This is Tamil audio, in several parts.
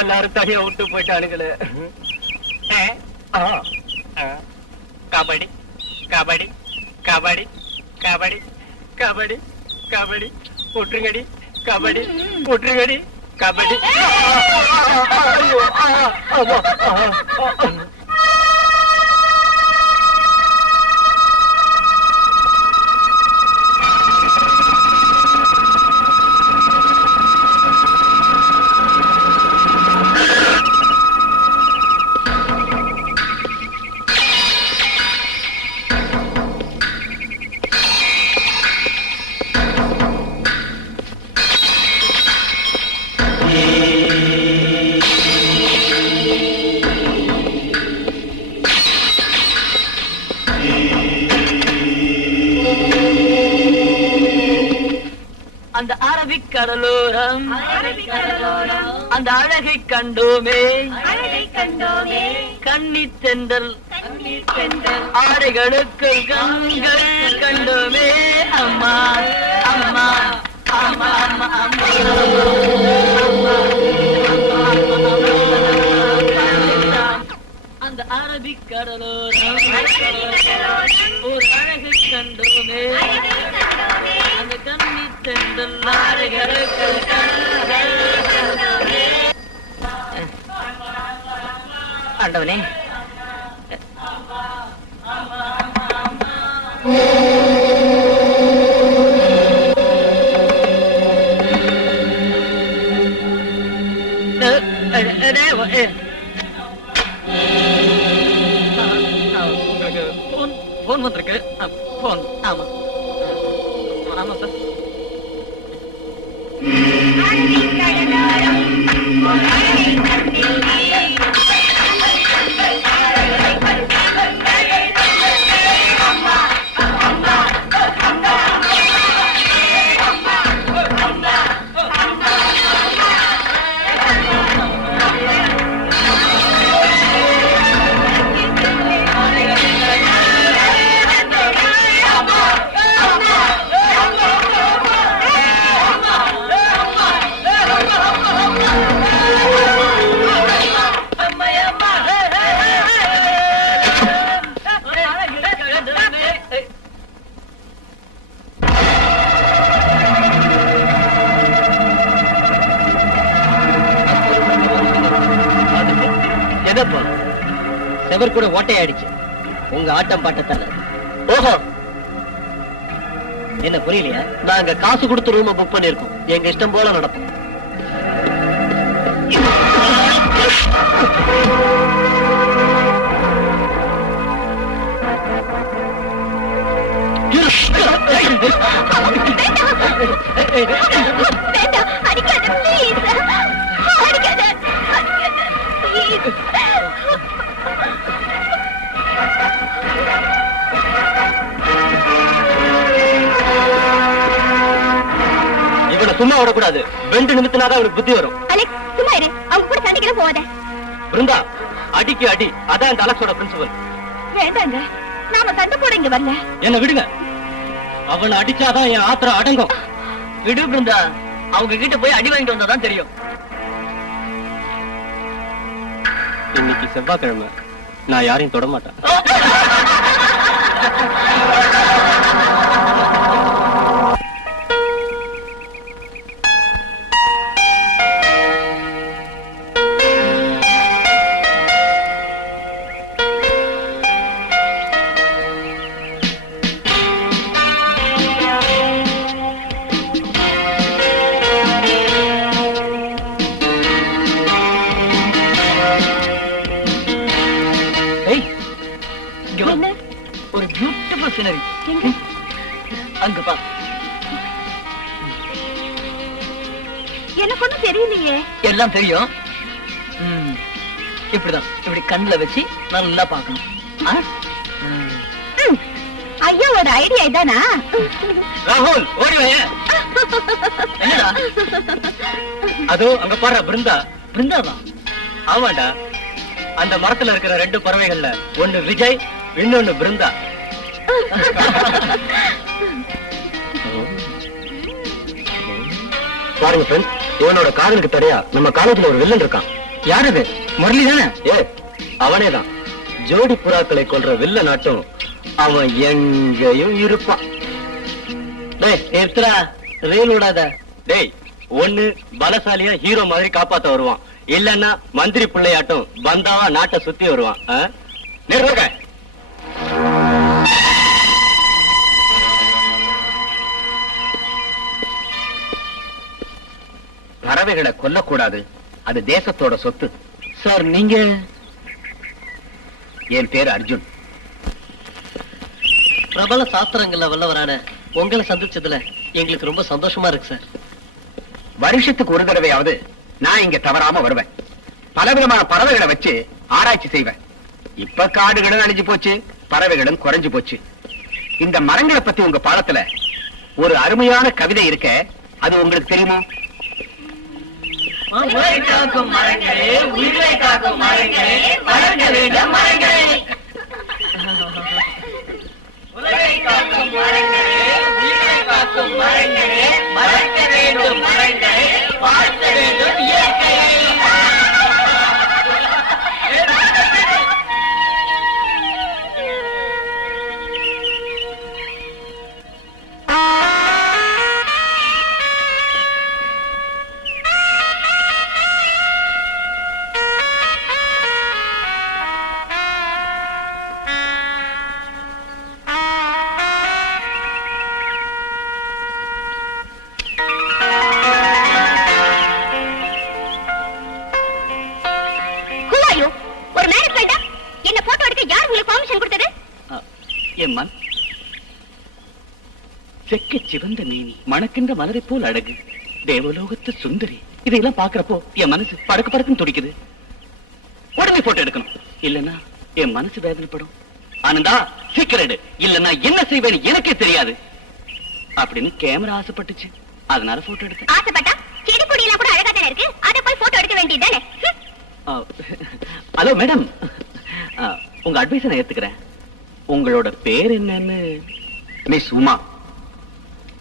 எல்லாரும் தனியா விட்டு போயிட்டானுங்களே. கபடி கபடி கபடி கபடி கபடி கபடி ஒற்றுங்கடி கபடி ஒற்றுங்கடி கபடி. அந்த அரபிக் கடலோரம் அந்த அழகை கண்டோமே கண்ணி தென்றல் ஆடைகளுக்கு கண்கள் கண்டோமே. அம்மா அம்மா அம்மா அம்மா அம்மா அந்த அரபிக் கடலோரம் ஒரு அழகை கண்டோமே அந்த கண்ணி தென்றல் ஆடைகளுக்கு கண்கள் கண்டோமே. ஆண்டவனே, போன் வந்திருக்கு. போன். ஆமா ஆமா சார். செவர் கூட ஓட்டையாடிச்சு உங்க ஆட்டம் பாட்டத்தால. ஓஹோ, என்ன புரியலையா? நாங்க காசு கொடுத்து ரூம் புக் பண்ணிருக்கோம். எங்க இஷ்டம் போல நடப்போம். இவனை சும்மா விடக்கூடாது. ரெண்டு நிமித்தினாதான் அவனுக்கு புத்தி வரும். சும்மா இரு, அவங்க கூட சண்டைக்கு போவாத. பிருந்தா, அடிக்கு அடி. அதான் இந்த அலெக்ஸோட பிரின்சிபல். வேண்டாங்க, நாம சண்டை போட இங்க வரல. என்ன விடுங்க. அவனை அடிச்சாதான் என் ஆத்திரம் அடங்கும். விடு பிருந்தா, அவங்க கிட்ட போய் அடி வாங்கிட்டு வந்தாதான் தெரியும். இன்னைக்கு செவ்வாய்க்கிழமை, நான் யாரையும் தொட மாட்டேன். சீனரி அங்க பா. எனக்கு ஒண்ணும் தெரியலையே. எல்லாம் தெரியும். இப்படிதான், இப்படி கண்ணுல வச்சு நல்லா பாக்கணும். ஐயாவோட ஐடியா இதானா? ராகுல் ஓடி வாய. என்னடா அதோ அங்க பாரு பிருந்தா. பிருந்தாவா? ஆமாண்டா, அந்த மரத்துல இருக்கிற 2 பறவைகள்ல ஒண்ணு விஜய், இன்னொன்னு பிருந்தா. பாருங்க ஃப்ரெண்ட்ஸ், இவனோட காதலுக்கு தடையா நம்ம காலேஜ்ல ஒரு வில்லன் இருக்கான். யார் அது? முரளி தானே? அவனேதான். ஜோடி புறாக்களை கொல்ற வில்ல நாட்டும் அவன் எங்கேயும் இருப்பான். டேய் நிறுத்துடா, ரயில் விடாத. டேய், ஒண்ணு பலசாலியா ஹீரோ மாதிரி காப்பாத்த வருவான், இல்லன்னா மந்திரி பிள்ளையாட்டம் பந்தாவா நாட்டை சுத்தி வருவான். நிறுத்துங்க. பறவைகளை கொல்லக்கூடாது, அது தேசத்தோட சொத்து. சார் நீங்க? என் பேர் அர்ஜுன். பிரபல சாஸ்திரங்கள்ல வல்லவரான உங்களை சந்திச்சதுல எங்களுக்கு ரொம்ப சந்தோஷமா இருக்கு சார். வருஷத்துக்கு ஒரு தடவையாவது நான் இங்க தவறாம வருவேன். பலவிதமான பறவைகளை வச்சு ஆராய்ச்சி செய்வேன். இப்ப காடுகளும் அழிஞ்சு போச்சு, பறவைகளும் குறைஞ்சு போச்சு. இந்த மரங்களை பத்தி உங்க பாடத்துல ஒரு அருமையான கவிதை இருக்க, அது உங்களுக்கு தெரியுமா? உயிரை காக்கும் மரங்களே, உயிரை காக்கும் மரங்களே, வளர்க்க வேண்டும் மரங்களே. உயிரை காக்கும் மரங்களே, உயிரை காக்கும் மரங்களே, வளர்க்க வேண்டும் மரங்களே, வாழ்த்த வேண்டும் இயற்கையை. செக்க சிவந்த மேனி, மணக்கின்ற மலரை போல் அழகு, தேவலோகத்து சுந்தரி. இதையெல்லாம் பாக்குறப்போ என் மனசு படக்கு படக்குன்னு துடிக்குது. உடனே போட்டோ எடுக்கணும், இல்லன்னா என் மனசு வேதனைப்படும். ஆனந்தா சீக்கிரம், இல்லன்னா என்ன செய்வேன்னு எனக்கே தெரியாது அப்படின்னு கேமரா ஆசைப்பட்டுச்சு, அதனால போட்டோ எடுத்தேன். ஆசைப்பட்டா செடி கொடியெல்லாம் கூட அழகா தானே இருக்கு, அதை போய் போட்டோ எடுக்க வேண்டியதுதானே? ஹலோ மேடம், உங்க அட்வைஸ் நான் ஏத்துக்கிறேன். உங்களோட பேர் என்னன்னு? மிஸ் உமா,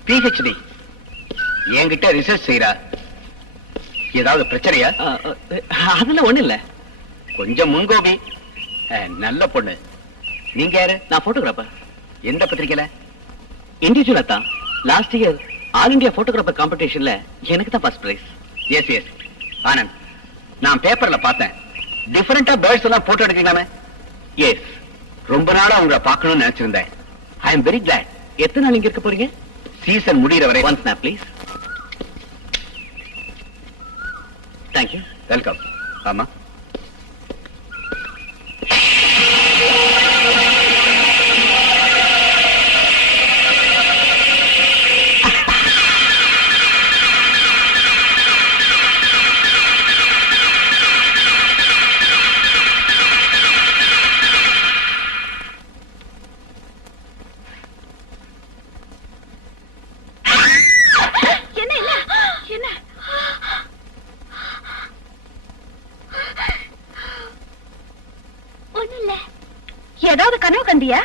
PhD, என்கிட்ட ரிசர்ச் செய்யறா. ஏதாவது பிரச்சனையா? அதெல்லாம் ஒண்ணு இல்ல, கொஞ்சம் முன்கோபி. நல்ல பொண்ணு. நீங்க யாரு? நான் போட்டோகிராஃபர். எந்த பத்திரிக்கையில? இண்டிவிஜுவலா தான். Last year all India photographer காம்படிஷன்ல எனக்கு தான் first prize. S S Anand, நான் பேப்பர்ல பார்த்தேன். டிஃபரெண்டா பேர்ட்ஸ் எல்லாம் போட்டோ எடுக்கலாமே? எஸ், ரொம்ப நாளா உங்களை பார்க்கணும்னு நினைச்சிருந்தேன். I am very glad. எத்தனை நாள் இங்க இருக்க போறீங்க? சீசன் முடிகிற வரை. One snap please. Thank you. Welcome. ஆமா, ஏதாவது கனவு கண்டியா?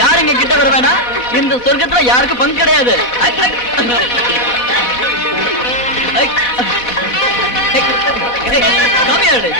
யாருங்க கிட்ட வர வேணாம், இந்த சொர்க்கத்துல யாருக்கும் பங்கு கிடையாது. கம்மியாடு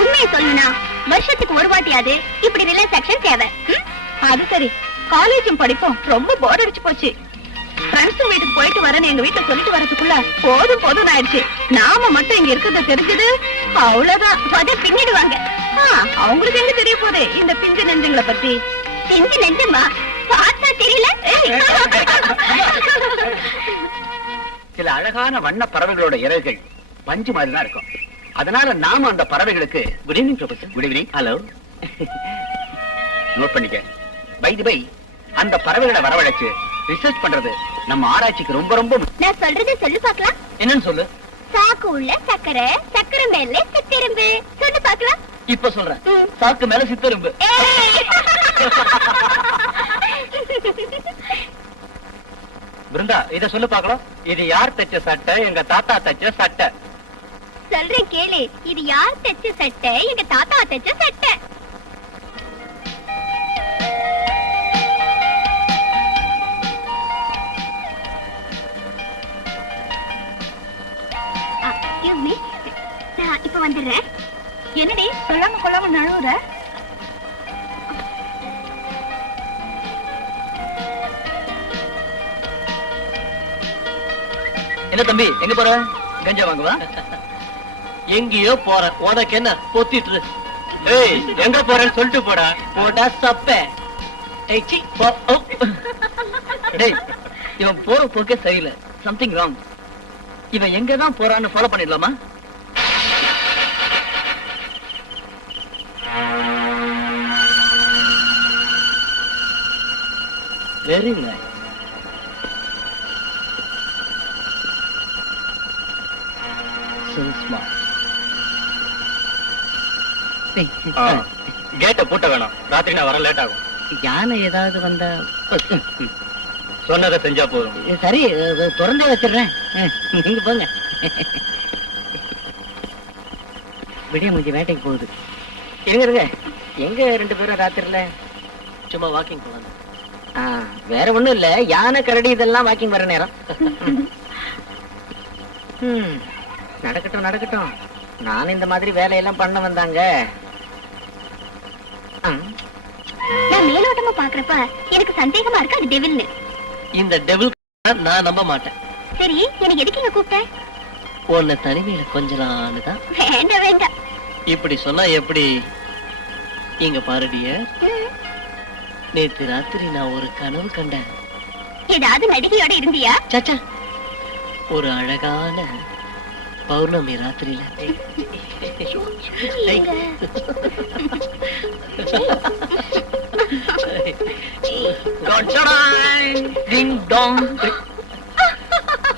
உண்மையை சொல்லணும்னா வருஷத்துக்கு ஒரு வாட்டியாவது இப்படி ரிலாக்ஸேஷன் தேவை. அது சரி, காலேஜும் படிப்போம் ரொம்ப போர் அடிச்சு போச்சு. ஃப்ரெண்ட்ஸ் வீட்டுக்கு போயிட்டு வரேன்னு எங்க வீட்டுல சொல்லிட்டு வரதுக்குள்ள போதும் போதும் ஆயிடுச்சு. நாம மட்டும் இங்க இருக்கிறத தெரிஞ்சது அவ்வளவுதான். அத பின்னிடுவாங்க. அவங்களுக்கு எங்க தெரிய போகுது இந்த பிஞ்சு நெஞ்சங்களை பத்தி? பிஞ்சு நெஞ்சமா பார்த்தா தெரியல. சில அழகான வண்ண பறவைகளோட இறகுகள் பஞ்சு மாதிரி தான் இருக்கும். அதனால நாம அந்த பறவைகளுக்கு good evening professor. Good evening. Hello. Note பண்ணிக்க. பை தி பை, அந்த பறவைகளை வரவழைச்சு ரிசர்ச் பண்றது நம்ம ஆராய்ச்சிக்கு ரொம்ப ரொம்ப நான் சொல்றதை சொல்லு பார்க்கலாம். என்னன்னு சொல்லு. சாக்கு உள்ள சக்கரை, சக்கரை மேல சித்திரும்பு. சொல்லு பார்க்கலாம். இப்ப சொல்றேன். சாக்கு மேல சித்தரும்பு. பிருந்தா, இத சொல்லு பார்க்கலாம். இது யார் தச்ச சட்டை? எங்க தாத்தா தச்ச சட்டை. சொல்றேன் கேளு. இது யார் தச்ச சட்டை? எங்க தாத்தா தச்ச சட்டை. Excuse me. நான் இப்ப வந்துடுறேன். என்னடி சொல்லாம கொள்ளாம நழுவுற? என்ன தம்பி, எங்க போற? கஞ்சா வாங்குவா? எங்கேயோ போற, உனக்கு என்ன பொத்திட்டு? ஏய், எங்க போறேன்னு சொல்லிட்டு போடா. போடா சப்ப. ஏய் சீ, போ. டேய், இவன் போற போக்கே சரியில்லை. Something wrong. இவன் எங்கதான் போறான்னு ஃபாலோ பண்ணிடலாமா? Very nice. கேட்ட பூட்ட வேணாம். ராத்திரி நான் வர லேட் ஆகும். யானை ஏதாவது வந்தா சொன்னதை செஞ்சா போதும். சரி, திறந்தே வச்சிடுறேன். நீங்க போங்க. விடிய முடிஞ்ச வேட்டைக்கு போகுது. இருங்க, எங்க ரெண்டு பேரும் ராத்திரில சும்மா வாக்கிங் போவாங்க. வேற ஒண்ணும் இல்ல, யானை கரடி இதெல்லாம் வாக்கிங் வர நேரம். நடக்கட்டும் நடக்கட்டும். நான் இந்த மாதிரி வேலையெல்லாம் பண்ண வந்தாங்க. நான் மேலோட்டமா பாக்குறப்ப எனக்கு சந்தேகமா இருக்கு அது டெவில்னு. இந்த டெவில் நான் நம்ப மாட்டேன். சரி, எனக்கு எதுக்கு இங்க கூப்பிட்ட? உன்னை தனிமையில கொஞ்சலான்னு தான். வேண்டாம் வேண்டாம். இப்படி சொன்னா எப்படி? இங்க பாருடிய, நேத்து ராத்திரி நான் ஒரு கனவு கண்டேன். ஏதாவது நடிகையோட இருந்தியா? சச்சா, ஒரு அழகான பௌர்ணமி ராத்திரியில.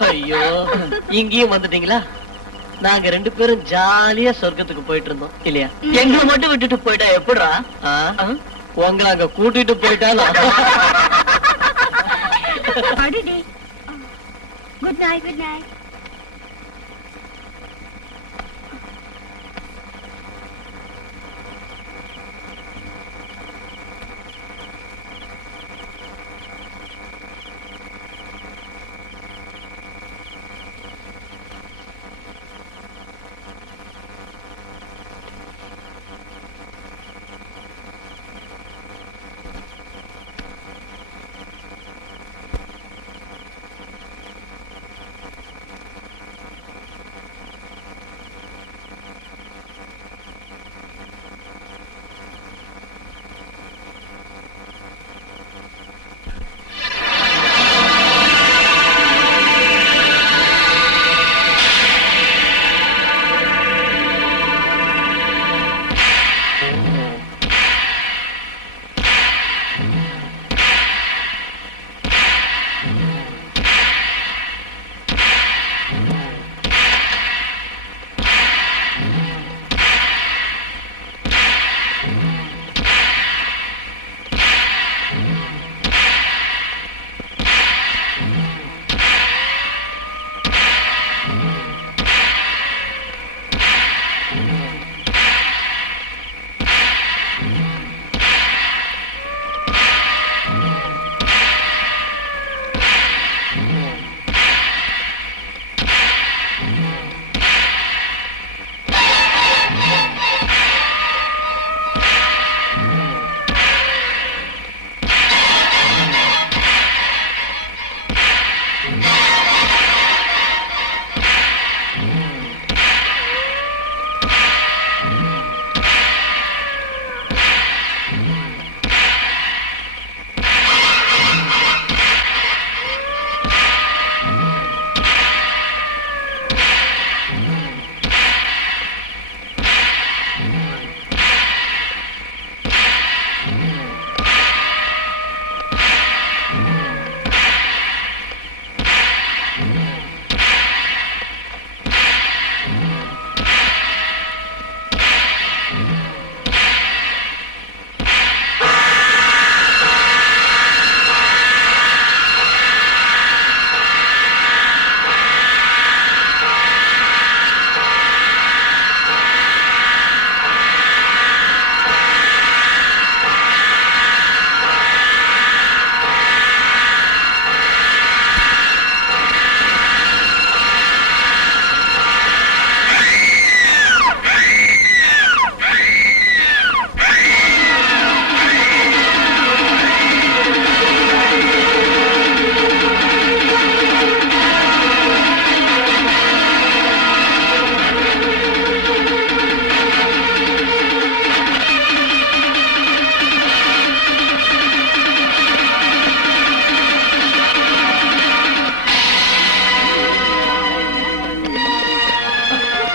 ஐயோ, இங்கேயும் வந்துட்டீங்களா? நாங்க ரெண்டு பேரும் ஜாலியா சொர்க்கத்துக்கு போயிட்டு இருந்தோம் இல்லையா? எங்களை மட்டும் விட்டுட்டு போயிட்டா எப்படிடா? உங்களை அங்க கூட்டிட்டு போயிட்டாலும். Good night. Good night.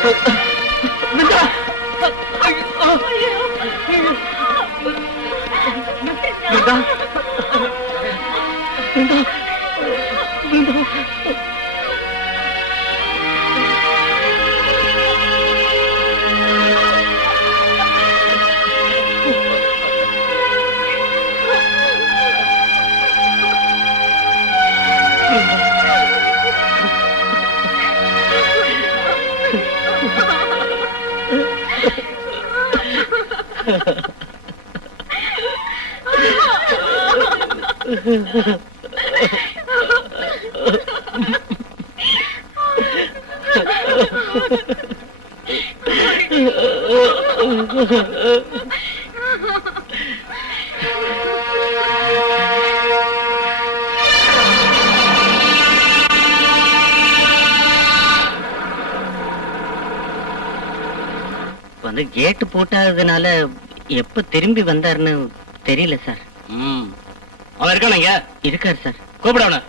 Brinda Brinda Brinda Brinda வந்து கேட்டு போட்டதுனால எப்ப திரும்பி வந்தாருன்னு தெரியல சார். அவன் இருக்கானுங்க இருக்காரு சார். கூப்பிடவன.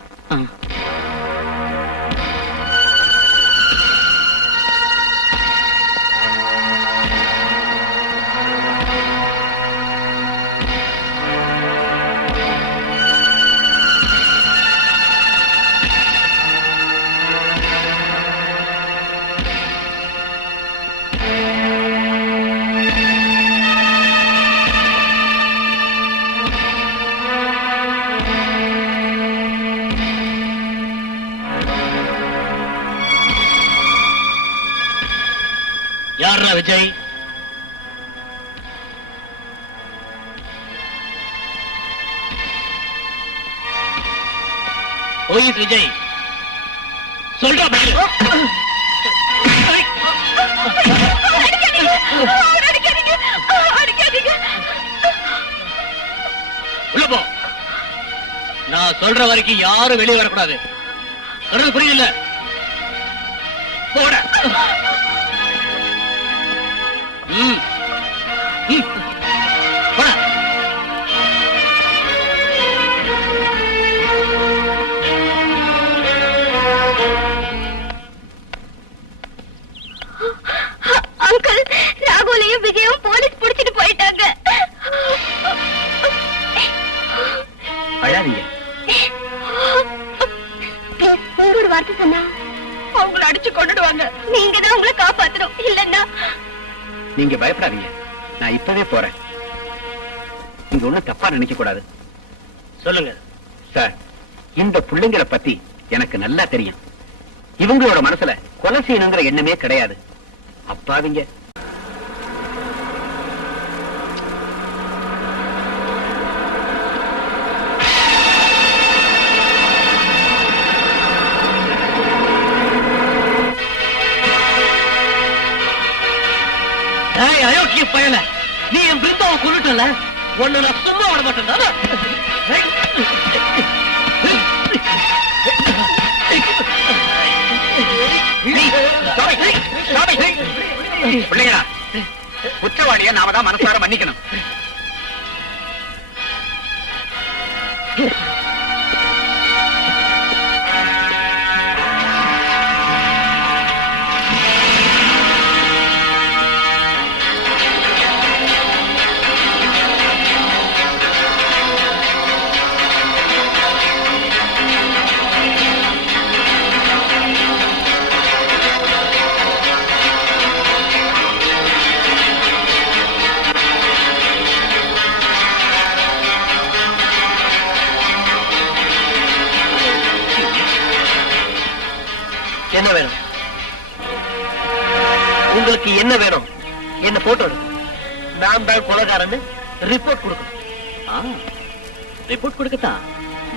யாரா விஜய்? ஓயிஸ் விஜய் சொல்றா பதில். உள்ள போ. நான் சொல்ற வரைக்கும் யாரும் வெளியே வரக்கூடாது. புரியல போட. அங்கிள், ராகுலையும் விஜயும் போலீஸ் புடிச்சிட்டு போயிட்டாங்க. அழாதீங்க. ஒரு வார்த்தை சொன்னா அவங்கள அடிச்சு கொண்டுடுவாங்க. நீங்க தான் உங்களை காப்பாத்தணும். இல்லன்னா நீங்க பயப்படாதீங்க. நான் இப்பவே போறேன். நீங்க ஒண்ணும் தப்பா நினைக்க கூடாது. சொல்லுங்க சார். இந்த பிள்ளைங்களை பத்தி எனக்கு நல்லா தெரியும். இவங்களோட மனசுல கொலை செய்யணுங்கிற எண்ணமே கிடையாது. அப்பாவிங்க. அயோக்கிய பயல, நீ என் பிருந்தாவை கொண்டுட்டல, உன்னை நான் சும்மா விட மாட்டேன். பிள்ளைங்களா, குற்றவாளிய நாம தான் மனசார மன்னிக்கணும். என்ன வேணும் உங்களுக்கு? என்ன வேணும்? என்ன போட்டோ நான் தான் கொலைகாரன்னு ரிப்போர்ட் கொடுக்கணும். ரிப்போர்ட் கொடுக்கத்தான்.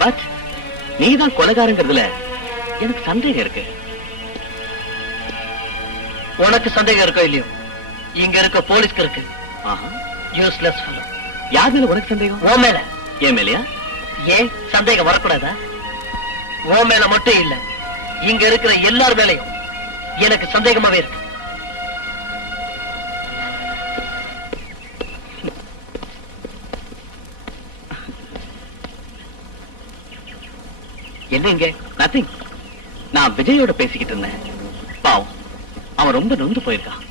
பட் நீதான் கொலைகாரங்கிறதுல எனக்கு சந்தேகம் இருக்கு. உனக்கு சந்தேகம் இருக்கோ இல்லையோ, இங்க இருக்க போலீஸ்க்கு இருக்கு. Useless fellow. யார் மேல உனக்கு சந்தேகம்? உன் மேல. ஏன் மேலையா? ஏன் சந்தேகம் வரக்கூடாதா? உன் மேல மட்டும் இல்ல, இங்க இருக்கிற எல்லார் மேலையும் எனக்கு சந்தேகமாவே இருக்கு. என்ன இங்க? நத்திங். நான் விஜயோட பேசிக்கிட்டு இருந்தேன். பாவம், அவன் ரொம்ப நொந்து போயிருக்கான்.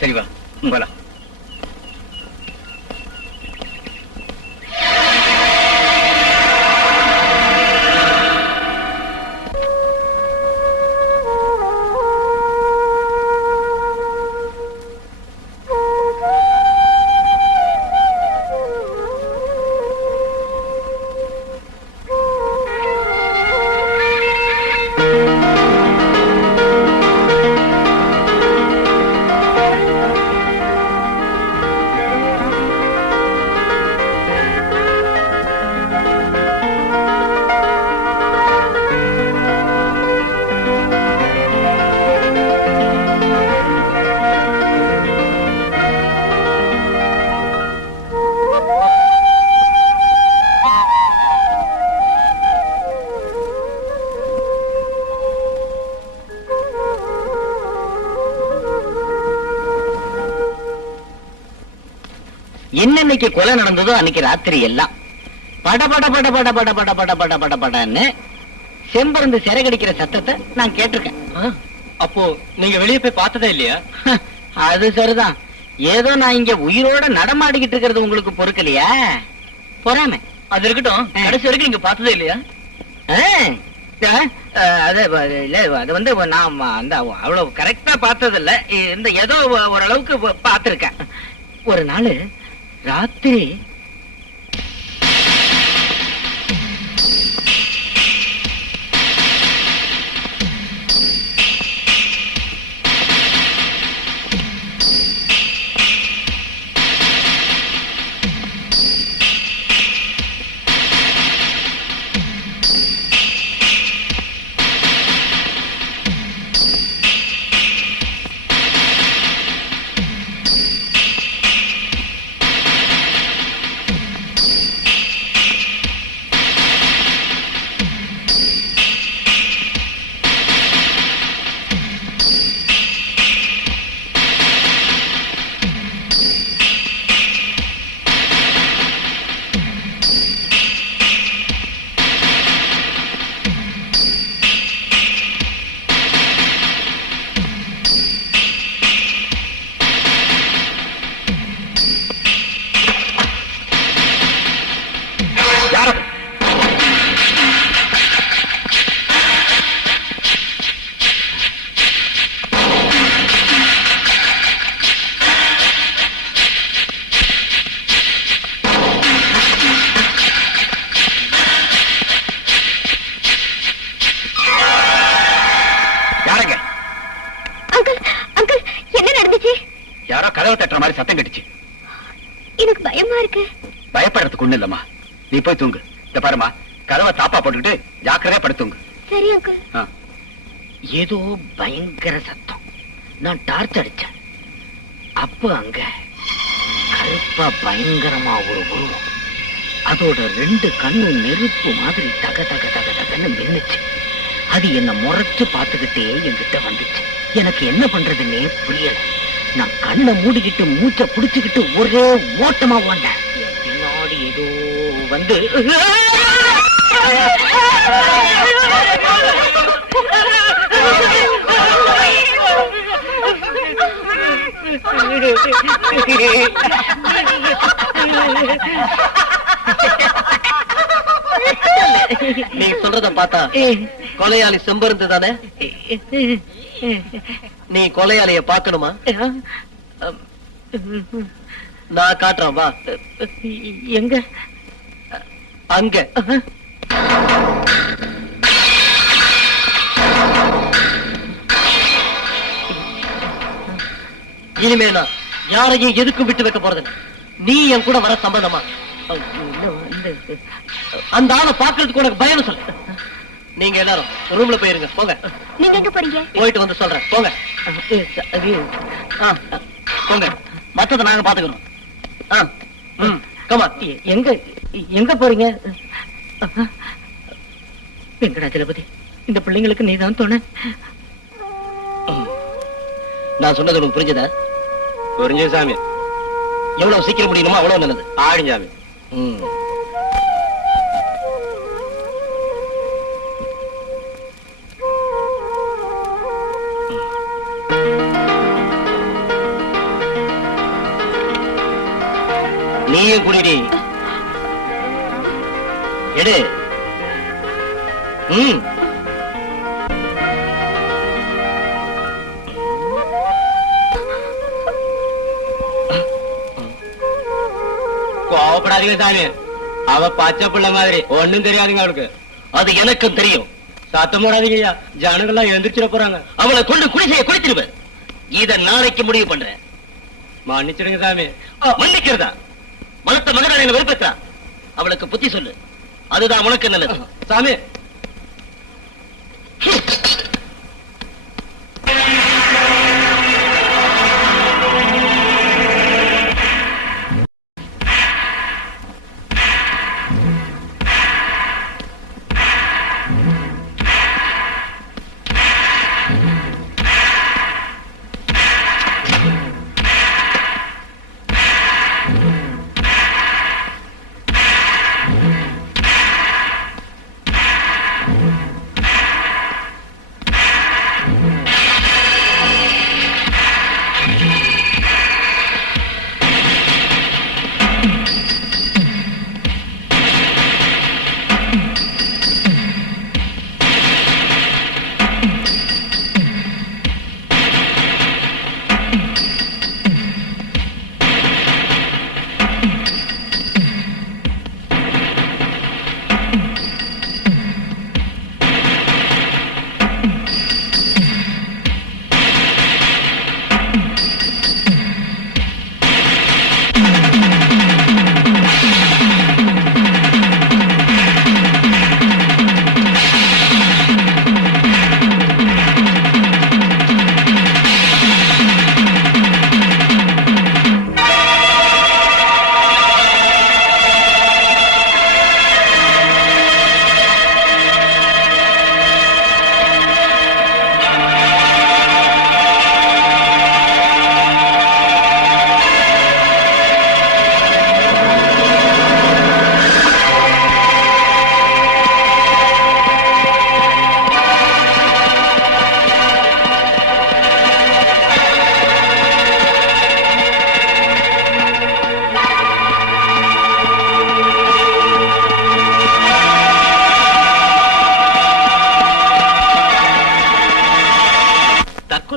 சரி வா போலாம். என்னன்னைக்கு கொலை நடந்ததோ அன்னைக்கு ராத்திரி எல்லாம் பட பட பட பட பட பட பட பட பட படன்னு செம்பருந்து சிறகடிக்கிற சத்தத்தை நான் கேட்டிருக்கேன். அப்போ நீங்க வெளியே போய் பார்த்ததே இல்லையா? அது சரிதான். ஏதோ நான் இங்க உயிரோட நடமாடிக்கிட்டு இருக்கிறது உங்களுக்கு பொறுக்கலையா? பொறாம. அது இருக்கட்டும், கடைசி வரைக்கும் நீங்க பார்த்ததே இல்லையா? அது வந்து நான் அந்த அவ்வளவு கரெக்டா பார்த்தது இல்ல. இந்த ஏதோ ஓரளவுக்கு பார்த்திருக்கேன். ஒரு நாள் ராத்திரி யாரோ கதவை தட்டுற மாதிரி சத்தம் கட்டுச்சு. எனக்கு பயமா இருக்கு. பயப்படுறதுக்கு ஒண்ணு இல்லம்மா, நீ போய் தூங்கு. இந்த பாருமா, கதவை தாப்பா போட்டுக்கிட்டு ஜாக்கிரதையா படுத்துங்க. சரி அங்கிள். ஏதோ பயங்கர சத்தம். நான் டார்ச் அடிச்சேன். அப்ப அங்க கருப்பா பயங்கரமா ஒரு உருவம். அதோட 2 கண்ணும் நெருப்பு மாதிரி தக தக தக தகன்னு மின்னுச்சு. அது என்ன முறைச்சு பார்த்துக்கிட்டே என்கிட்ட வந்துச்சு. எனக்கு என்ன பண்றதுன்னே புரியல. நான் கண்ணை மூடிக்கிட்டு மூச்சை புடிச்சுக்கிட்டு ஒரே ஓட்டமா ஓண்டேன். என் பின்னாடி ஏதோ வந்து நீ சொல்றத பார்த்தா கொலையாளி செம்பருந்து தானே? நீ கொலையாளிய பாக்கணுமா? நான் காட்டுறேன், வா. எங்க? அங்க. இனிமே நான் யாரையும் எதுக்கும் விட்டு வைக்க போறது. நீ என் கூட வர சம்பந்தமா? அந்த ஆளை பாக்குறதுக்கு உனக்கு பயம் சொல்ல. நீங்க எல்லாரும் ரூம்ல போயிருங்க, போங்க. நீங்க எங்க போறீங்க? போயிட்டு வந்து சொல்றேன், போங்க. போங்க, மத்தத நாங்க பாத்துக்கிறோம். கமா. எங்க எங்க போறீங்க? வெங்கடாச்சலபதி, இந்த பிள்ளைங்களுக்கு நீதான் துணை. நான் சொன்னது உனக்கு புரிஞ்சதா? புரிஞ்சது சாமி. எவ்வளவு சீக்கிரம் முடியணுமோ அவ்வளவு நல்லது. ஆடிஞ்சாமி. வெளியே குடிடி. எடு. கோவப்படாதீங்க சாமி. அவ பச்சை பிள்ளை மாதிரி ஒண்ணும் தெரியாதுங்க அவளுக்கு. அது எனக்கும் தெரியும். சத்தம் போடாதீங்க ஐயா, ஜனங்கள்லாம் எந்திரிச்சிட போறாங்க. அவளை கொண்டு குடிசையை குடிச்சிருவேன். இத நாளைக்கு முடிவு பண்றேன். மன்னிச்சிடுங்க சாமி. மன்னிக்கிறதா? மனத்த மகன் என்ன வெறுப்பேற்றா? அவளுக்கு புத்தி சொல்லு, அதுதான் உனக்கு நல்லது. சாமி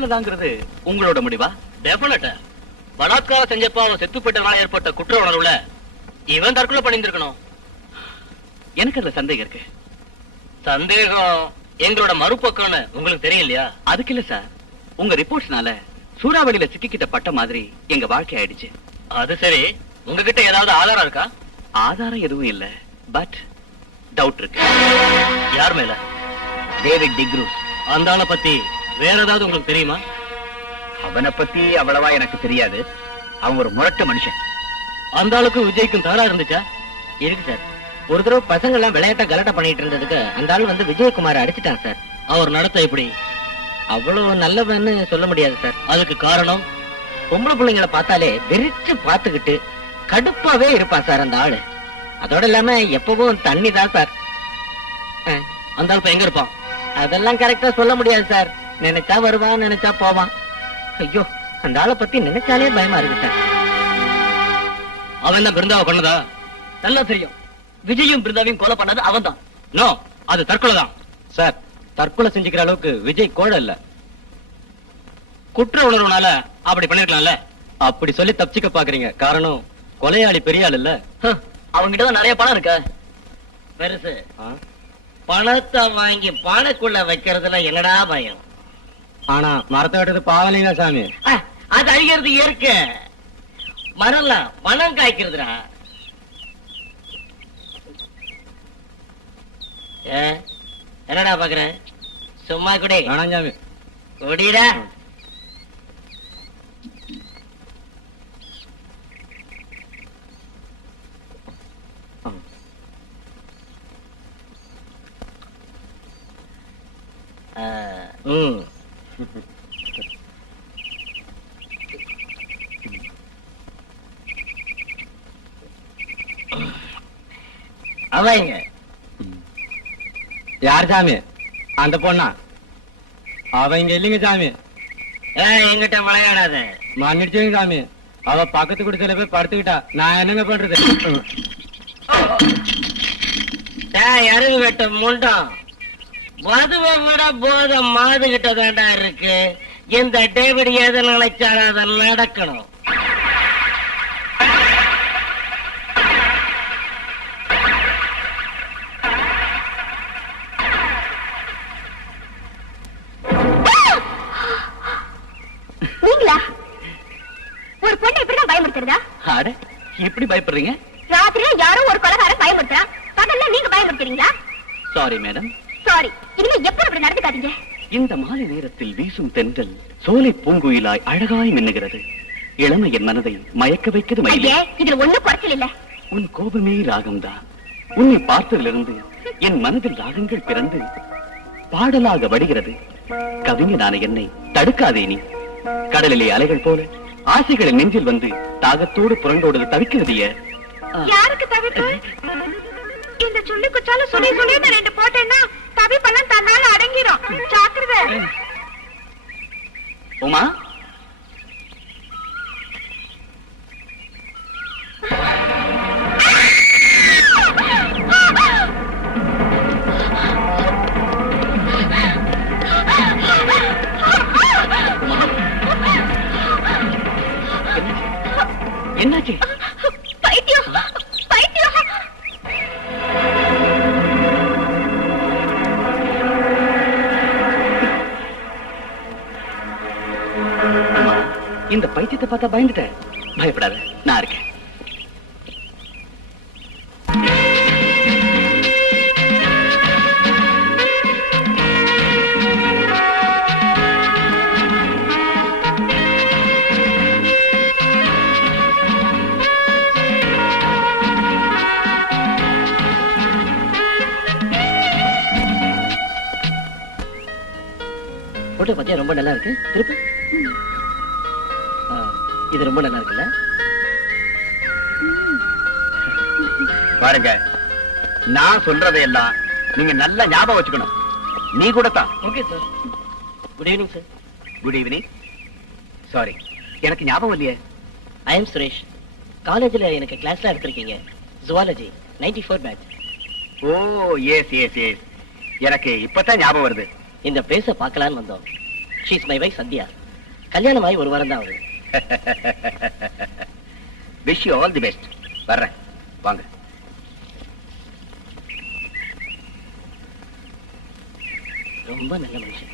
தாங்கிறது உங்களோட முடிவா? டெஃபினட்டா. பலாத்காரம் செஞ்சப்ப அவன் செத்து போயிட்டனால ஏற்பட்ட குற்ற உணர்வுல இவன் தற்கொலை பண்ணியிருக்கணும். எனக்கு அதுல சந்தேகம் இருக்கு. சந்தேகம் எங்களோட மறுபக்கம்னு உங்களுக்கு தெரியும் இல்லையா? அதுக்கு இல்ல சார், உங்க ரிப்போர்ட்ஸ்னால சூறாவளியில சிக்கிக்கிட்ட பட்ட மாதிரி எங்க வாழ்க்கை ஆயிடுச்சு. அது சரி, உங்ககிட்ட ஏதாவது ஆதாரம் இருக்கா? ஆதாரம் எதுவும் இல்ல, பட் டவுட் இருக்கு. யார் மேல? டேவிட் டிக்ரூஸ். அந்த ஆளை பத்தி வேற ஏதாவது உங்களுக்கு தெரியுமா? அவனை பத்தி அவ்வளவா எனக்கு தெரியாது. அவன் ஒரு முரட்டு மனுஷன். அந்த ஆளுக்கு விஜய்க்கும் தகராறு இருந்துச்சா? இருக்கு சார். ஒரு தடவை பசங்க எல்லாம் விளையாட்ட கலாட்டா பண்ணிட்டு இருந்ததுக்கு அந்த ஆள் வந்து விஜயகுமார் அடிச்சிட்டான் சார். அவர் நடத்த எப்படி? அவ்வளவு நல்லவன்னு சொல்ல முடியாது சார். அதுக்கு காரணம் பொம்பளை பிள்ளைங்களை பார்த்தாலே வெறிச்சு பார்த்துக்கிட்டு கடுப்பாவே இருப்பான் சார் அந்த ஆளு. அதோட இல்லாம எப்பவும் தண்ணி தான் சார். அந்த ஆள் எங்க இருப்பான்? அதெல்லாம் கரெக்டா சொல்ல முடியாது சார். நினைச்சா வருவான், நினைச்சா போவான். ஐயோ, அந்த ஆளை பத்தி நினைச்சாலே பயமா இருக்கு சார். அவன் தான் பிருந்தாவை பண்ணதா? நல்லா தெரியும். விஜயும் பிருந்தாவையும் கொலை பண்ணது அவன் தான். நோ, அது தற்கொலை தான் சார். தற்கொலை செஞ்சுக்கிற அளவுக்கு விஜய் கோழ இல்ல. குற்ற உணர்வுனால அப்படி பண்ணிருக்கலாம்ல. அப்படி சொல்லி தப்பிச்சுக்க பாக்குறீங்க. காரணம் கொலையாளி பெரிய ஆள் இல்ல. அவங்கிட்டதான் நிறைய பணம் இருக்க. பெருசு பணத்தை வாங்கி பானைக்குள்ள வைக்கிறதுல என்னடா பயம்? ஆனா மரத்தை வெட்டுறது பாவலைங்க சாமி. அது அழிகிறது இயற்கை. மரம்லாம் பணம் காய்க்கிறதுடா. என்னடா பாக்குறேன்? சும்மா குடி. சாமி குடிடா. அவங்க யார் சாமி? அந்த பொண்ணா? அவங்க இல்லைங்க சாமி. எங்கிட்ட விளையாடாத. மன்னிச்சுங்க சாமி. அவ பக்கத்து குடிசையில போய் படுத்துக்கிட்டா நான் என்னங்க பண்றது? இறங்கு வெட்ட முண்டம் மதுவை விட போத மாதுகிட்ட தாண்டா இருக்கு. இந்த டேவிட் எதை நினைச்சாலும் அதை நடக்கணும். நீங்களா ஒரு பொண்ணை இப்படிதான் பயமுறுத்துறதா? அட எப்படி பயப்படுறீங்க? ராத்திரில யாரோ ஒரு கொலைகாரன் பயமுறுத்துறான், பகல்ல நீங்க பயமுறுத்துறீங்களா? Sorry madam. சாரி, இனிமே எப்ப இப்படி நடந்துக்காதீங்க. இந்த மாலை நேரத்தில் வீசும் தென்றல் சோலை பூங்குயிலாய் அழகாய் மின்னுகிறது. இளமை என் மனதை மயக்க வைக்கிறது மயிலே. ஐயே, இதுல ஒண்ணும் குறைச்சல் இல்ல. உன் கோபமே ராகம்தான். உன்னை பார்த்ததிலிருந்து என் மனதில் ராகங்கள் பிறந்து பாடலாக வடிகிறது. கவிஞனான என்னை தடுக்காதே நீ. கடலிலே அலைகள் போல ஆசைகளின் நெஞ்சில் வந்து தாகத்தோடு புரண்டோடு தவிக்கிறதைய. யாருக்கு தவிப்பு? இந்த சுள்ளி குச்சால சுளி சுளி ரெண்டு போட்டேன்னா தவிப்பெல்லாம் தன்னால அடங்கிரும். ஜாக்கிரதை. உமா, என்னாச்சு? பைத்தியம், பைத்தியம். இந்த பைத்தியத்தை பார்த்தா பயந்துட்ட. பயப்படாத, நான் இருக்கேன். போட்டோ பத்தியா ரொம்ப நல்லா இருக்கு. திருப்பி இது ரொம்ப நல்லா இருக்குல்ல? பாருங்க, நான் சொல்றதையெல்லாம் நீங்க நல்லா ஞாபகம் வச்சுக்கணும். நீ கூட தான். Okay sir. Good evening sir. Good evening. Sorry, எனக்கு ஞாபகம் இல்லையே. I am Suresh. காலேஜ்ல எனக்கு கிளாஸ்ல எடுத்திருக்கீங்க. Zoology 94 batch. Oh yes yes yes, எனக்கு இப்பதான் ஞாபகம் வருது. இந்த பிளேஸ பார்க்கலான்னு வந்தோம். She is my wife Sandhya. கல்யாணம் ஆகி ஒரு வாரம் தான் ஆகுது. Wish you all the best. வர்றேன், வாங்க. ரொம்ப நல்ல மனுஷன்.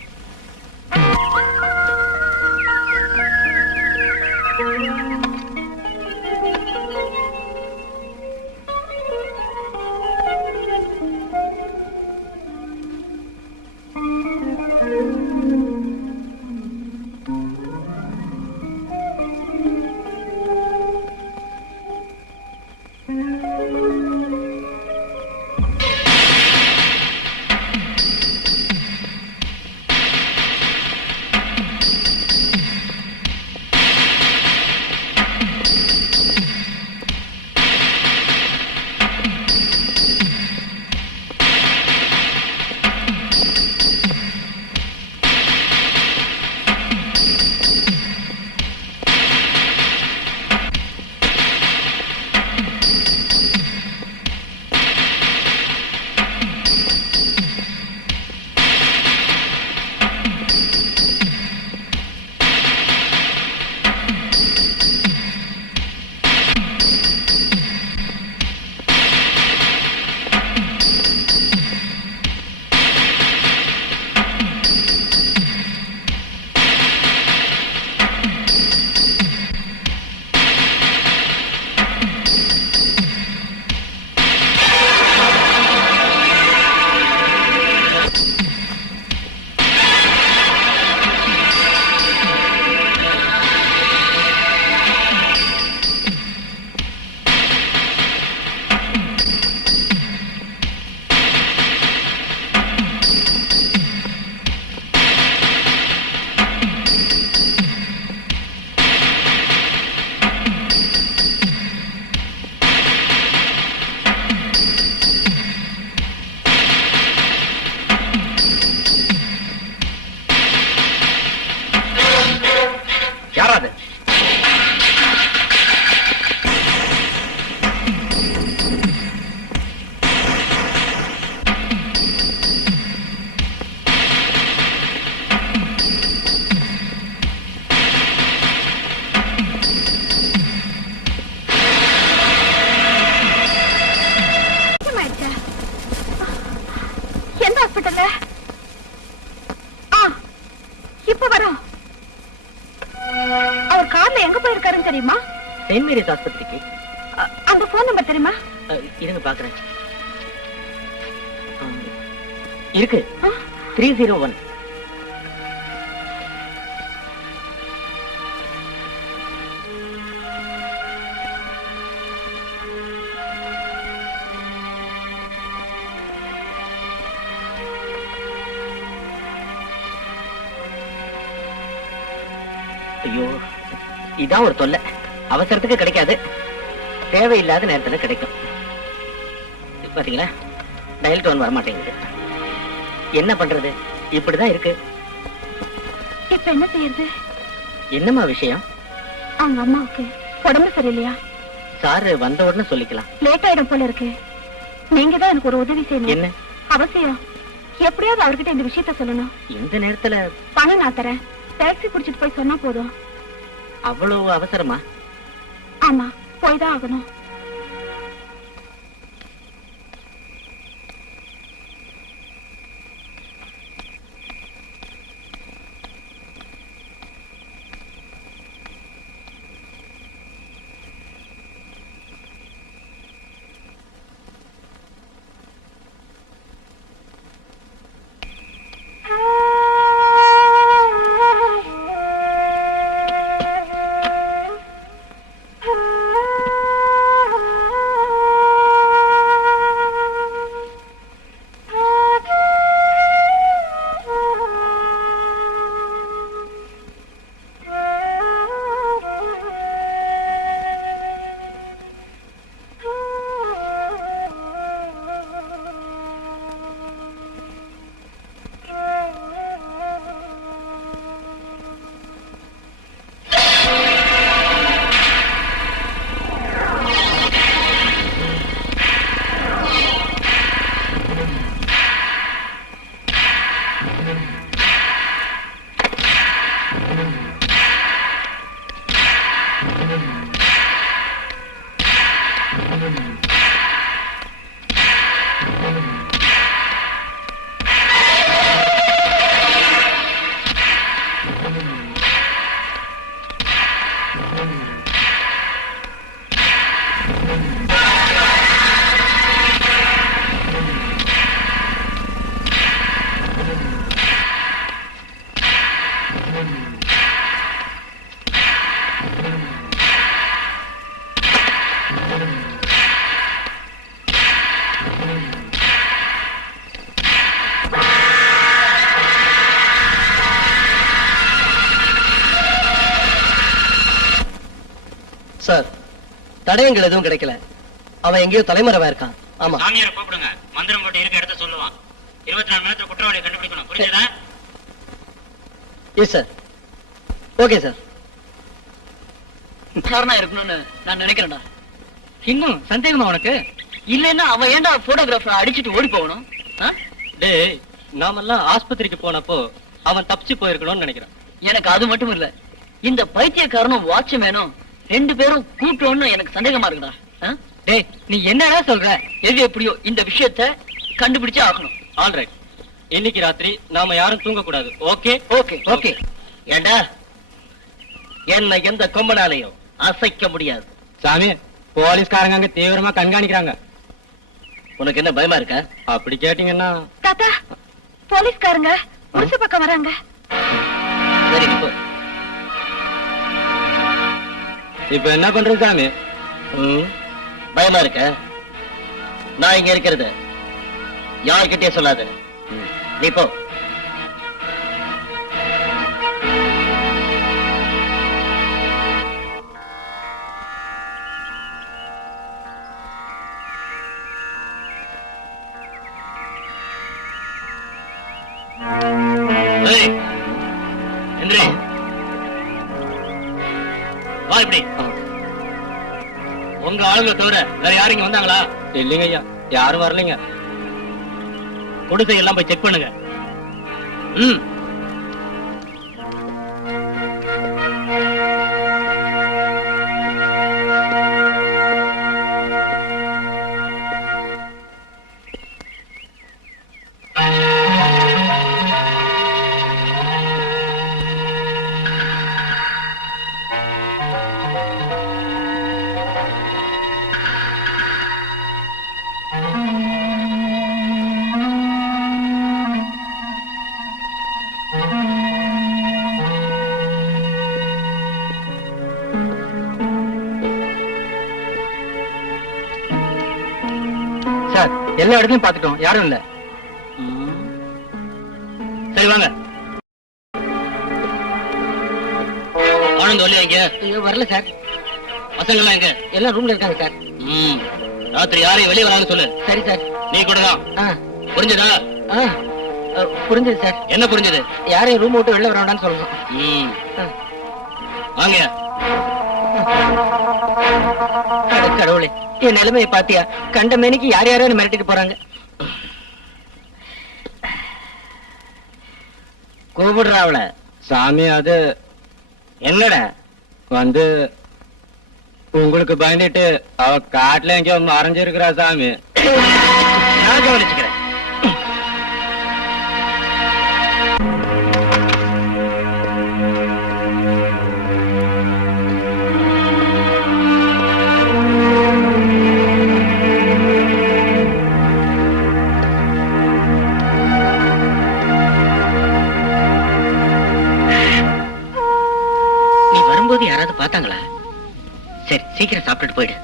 தெரியுமா? செயின்ட் மேரிஸ் ஆஸ்பத்திரிக்கு. அந்த போன் நம்பர் தெரியுமா? இருங்க பாக்குறேன். இருக்கு 301. ஐயோ, இதான் ஒரு தொல்லை. அவசரத்துக்கு கிடைக்காது, தேவையில்லாத நேரத்துல கிடைக்கும். பாத்தீங்களா, டயல் டோன் வர மாட்டேங்குது. என்ன பண்றது? இப்படிதான் இருக்கு. இப்ப என்ன செய்யறது? என்னம்மா விஷயம்? அவங்க அம்மாவுக்கு உடம்பு சரியில்லையா? சார் வந்த உடனே சொல்லிக்கலாம். லேட் ஆயிடும் போல இருக்கு. நீங்க தான் எனக்கு ஒரு உதவி செய்யணும். என்ன அவசியம்? எப்படியாவது அவர்கிட்ட இந்த விஷயத்த சொல்லணும். இந்த நேரத்துல? பணம் நான் தரேன், டாக்ஸி புடிச்சிட்டு போய் சொன்னா போதும். அவ்வளவு அவசரமா? ஆமா, போய்தான் ஆகணும். சார், தடயங்கள் எதுவும் கிடைக்கல. அவன் எங்கேயோ தலைமறைவா இருக்கான். ஆமா, சாமியாரை கூப்பிடுங்க. மந்திரம் போட்டு இருக்க இடத்த சொல்லுவான். 24 மணி நேரத்துல குற்றவாளியை கண்டுபிடிக்கணும். புரியுதா? Yes sir. Okay sir. காரணம் இருக்கணும்னு நான் நினைக்கிறேன்டா. இன்னும் சந்தேகமா உனக்கு? இல்லன்னா அவன் ஏன்டா போட்டோகிராஃபரை அடிச்சிட்டு ஓடி போகணும்? டேய், நாமெல்லாம் ஆஸ்பத்திரிக்கு போனப்போ அவன் தப்பிச்சு போயிருக்கணும்னு நினைக்கிறேன். எனக்கு அது மட்டும் இல்ல, இந்த பைத்தியக்காரனும் வாட்ச்மேனும் 2 பேரும் கூட்டோன்னு எனக்கு சந்தேகமா இருக்குடா. டேய், நீ என்னடா சொல்ற? எது எப்படியோ இந்த விஷயத்தை கண்டுபிடிச்சே ஆகணும். ஆல்ரைட், இன்னைக்கு ராத்திரி நாம யாரும் தூங்க கூடாது. Okay okay okay. ஏண்டா, என்ன எந்த கொம்பனாலையும் அசைக்க முடியாது. சாமி, போலீஸ்காரங்க அங்க தீவிரமா கண்காணிக்கிறாங்க. உனக்கு என்ன பயமா இருக்க? அப்படி கேட்டீங்கன்னா. தாத்தா, போலீஸ்காரங்க குடிசை பக்கம் வராங்க. சரி, இப்ப என்ன பண்றது சாமி? பயமா இருக்க? நான் இங்க இருக்கிறது யார்கிட்டயே சொல்லாத. நீ போ. வா இப்படி. உங்க ஆளுங்களை தவிர வேற யாரும் இங்க வந்தாங்களா? இல்லைங்க ஐயா, யாரும் வரலைங்க. குடிசை எல்லாம் போய் செக் பண்ணுங்க. எல்லா இடத்துலயும் பாத்துட்டோம், யாரும் இல்ல. சரி வாங்க. ஆனந்த் வரலையா இங்க? வரல சார். பசங்க எல்லாம் எங்க? எல்லாம் ரூம்ல இருக்காங்க சார். ராத்திரி யாரையும் வெளியே வராங்கன்னு சொல்லு. சரி சார். நீ கூட தான். புரிஞ்சதா? புரிஞ்சது சார். என்ன புரிஞ்சது? யாரையும் ரூம் விட்டு வெளில வர வேண்டாம்னு சொல்லணும். வாங்க. கடவுளே, என் நிலைமையை பாத்தியா? கண்ட மேனிக்கு யார் யாரும் மிரட்டிட்டு போறாங்க. கூப்பிடுறாவள சாமி. அது என்னடா வந்து உங்களுக்கு பயந்துட்டு அவ காட்டுல எங்கேயோ மறைஞ்சிருக்கிறா சாமி. நான் கவனிச்சுக்கிறேன். நீ வரும்போது யாராவது பார்த்தாங்களா? சரி, சீக்கிரம் சாப்பிட்டுட்டு போயிடு.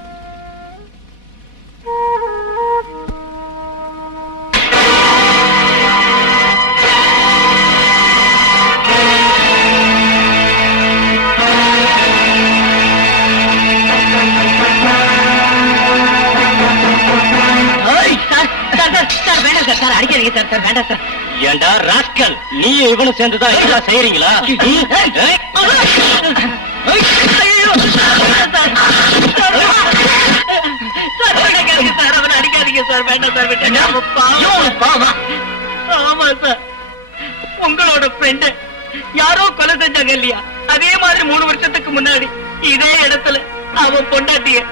சார் அடிக்காதீங்க சார். சார் வேண்டாம் சார். ஏண்டா ராஸ்கல், நீ இவனும் சேர்ந்துதான் எல்லாம் செய்யறீங்களா? அடிக்காதீங்க சார். வேண்டாம் சார். ஆமா சார், உங்களோட ஃப்ரெண்ட் யாரோ கொலை செஞ்சாங்க இல்லையா? அதே மாதிரி 3 வருஷத்துக்கு முன்னாடி இதே இடத்துல அவன் பொண்டாட்டிய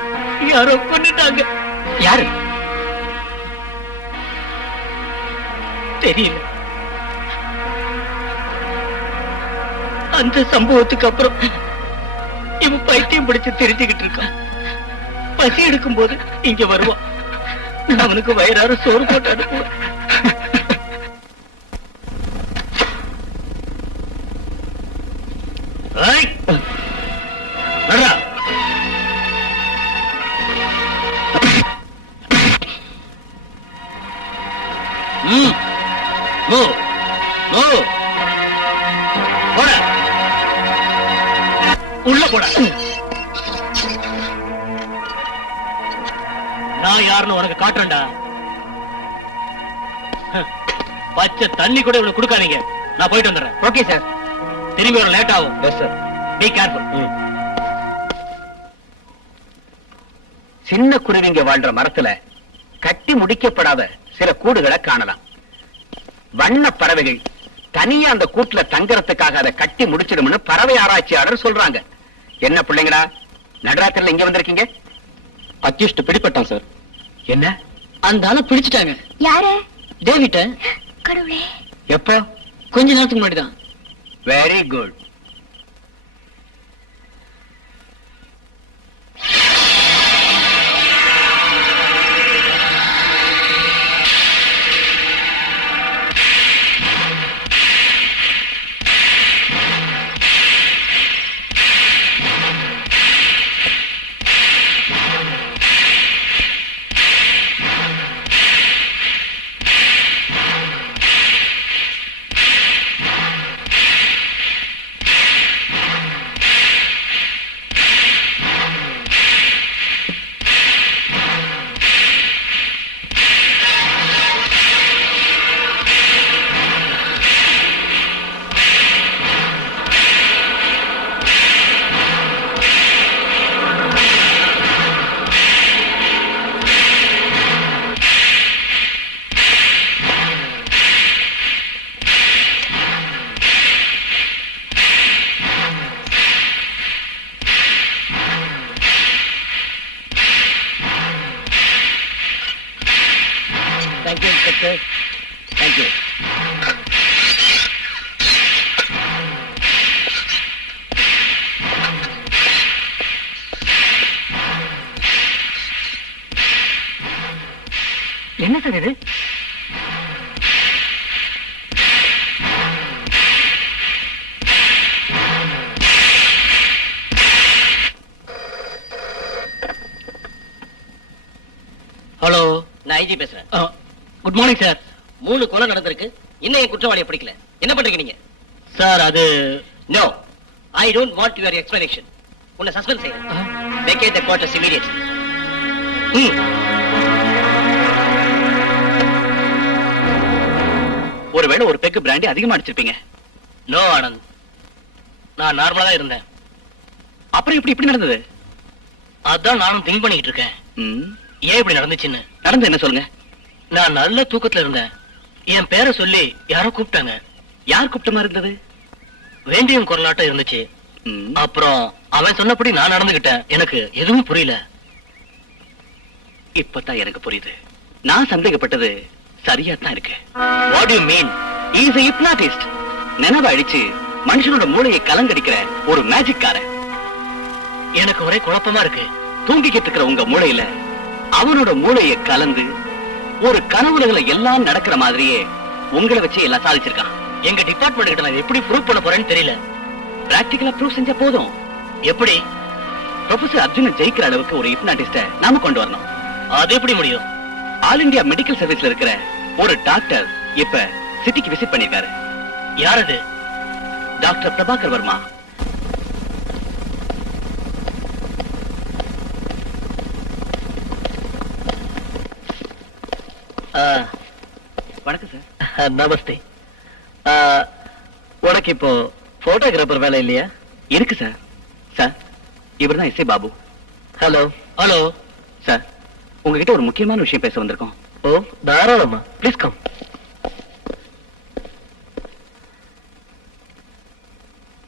யாரோ கொன்னுட்டாங்க. யாரு தெரியல. அந்த சம்பவத்துக்கு அப்புறம் இவன் பைத்தியம் பிடிச்சு தெரிஞ்சுக்கிட்டு இருக்கான். பசி எடுக்கும் போது இங்க வருவான். அவனுக்கு வயிறார சோறு போட்டு அனுப்புவான். உள்ள போட. நான் யாருன்னு உனக்கு காட்டுறேன்டா. பச்சை தண்ணி கூட இவனுக்கு கொடுக்காதீங்க. நான் போயிட்டு வந்துடுறேன். Okay sir. திரும்பி வர லேட் ஆகும். Yes sir. Be careful. சின்ன குருவிங்க வாழ்ற மரத்துல கட்டி முடிக்கப்படாத சில கூடுகளை காணலாம். வண்ண பறவைகள் தனியா அந்த கூட்டுல தங்கறதுக்காக அதை கட்டி முடிச்சிடும்னு பறவை ஆராய்ச்சியாளர் சொல்றாங்க. என்ன பிள்ளைங்களா, நடுராத்திரில இங்க வந்திருக்கீங்க? அக்யூஸ்ட் பிடிபட்டான் சார். என்ன? அந்த ஆளை பிடிச்சிட்டாங்க. யாரு? டேவிட்ட. கடவுளே, எப்போ? கொஞ்ச நேரத்துக்கு முன்னாடி தான். Very good. Thank you, Inspector. Thank you. என்ன சார் இது? ஹலோ, நான் ஐஜி பேசுறேன். Good morning sir. 3 கொலை நடந்திருக்கு. இன்னும் என் குற்றவாளியை பிடிக்கல. என்ன பண்றீங்க நீங்க? சார் அது no, I don't want your explanation. உன்னை சஸ்பெண்ட் செய்யறேன். Vacate the quarters immediately. ஒருவேளை ஒரு பெக்கு பிராண்டி அதிகமா அடிச்சிருப்பீங்க. நோ ஆனந்த், நான் நார்மலா தான் இருந்தேன். அப்புறம் இப்படி நடந்தது? அதான் நானும் திங்க் பண்ணிட்டு இருக்கேன், ஏன் இப்படி நடந்துச்சுன்னு. நடந்து என்ன சொல்லுங்க. நான் நல்ல தூக்கத்துல இருந்தேன். என் பேரை சொல்லி யாரோ கூப்பிட்டாங்க. யார் கூப்பிட்ட மாதிரி இருந்தது? வேண்டியன் குரலாட்டம் இருந்துச்சு. அப்புறம் அவன் சொன்னபடி நான் நடந்துகிட்டேன். எனக்கு எதுவும் புரியல. இப்பதான் எனக்கு புரியுது. நான் சந்தேகப்பட்டது சரியா தான் இருக்கு. What you mean? Is a hypnotist. நினைவை அழிச்சு மனுஷனோட மூளையை கலங்கடிக்கிற ஒரு மேஜிக்காரன். எனக்கு ஒரே குழப்பமா இருக்கு. தூங்கிக்கிட்டு இருக்கிற உங்க மூளையில அவனோட மூளையை கலந்து ஒரு கனவுல எல்லாம் நடக்கிற மாதிரியே உங்களை வச்சு எல்லாம் சாதிச்சிருக்கான். எங்க டிபார்ட்மெண்ட் கிட்ட நான் எப்படி ப்ரூவ் பண்ண போறேன்னு தெரியல. பிராக்டிகலா ப்ரூவ் செஞ்சா போதும். எப்படி? ப்ரொஃபசர் அர்ஜுன ஜெயிக்கிற அளவுக்கு ஒரு ஹிப்னாட்டிஸ்ட நாம கொண்டு வரணும். அது எப்படி முடியும்? ஆல் இந்தியா மெடிக்கல் சர்வீஸ்ல இருக்கிற ஒரு டாக்டர் இப்ப சிட்டிக்கு விசிட் பண்ணிருக்காரு. யார் அது? டாக்டர் பிரபாகர் வர்மா. வணக்கம் சார். நமஸ்தே. உனக்கு இப்போ போட்டோகிராஃபர் வேலை இல்லையா? இருக்கு சார். சார், இவர்தான் S. Babu. Hello. Hello sir, உங்ககிட்ட ஒரு முக்கியமான விஷயம் பேச வந்திருக்கோம். ஓ, தாராளமா. Please come.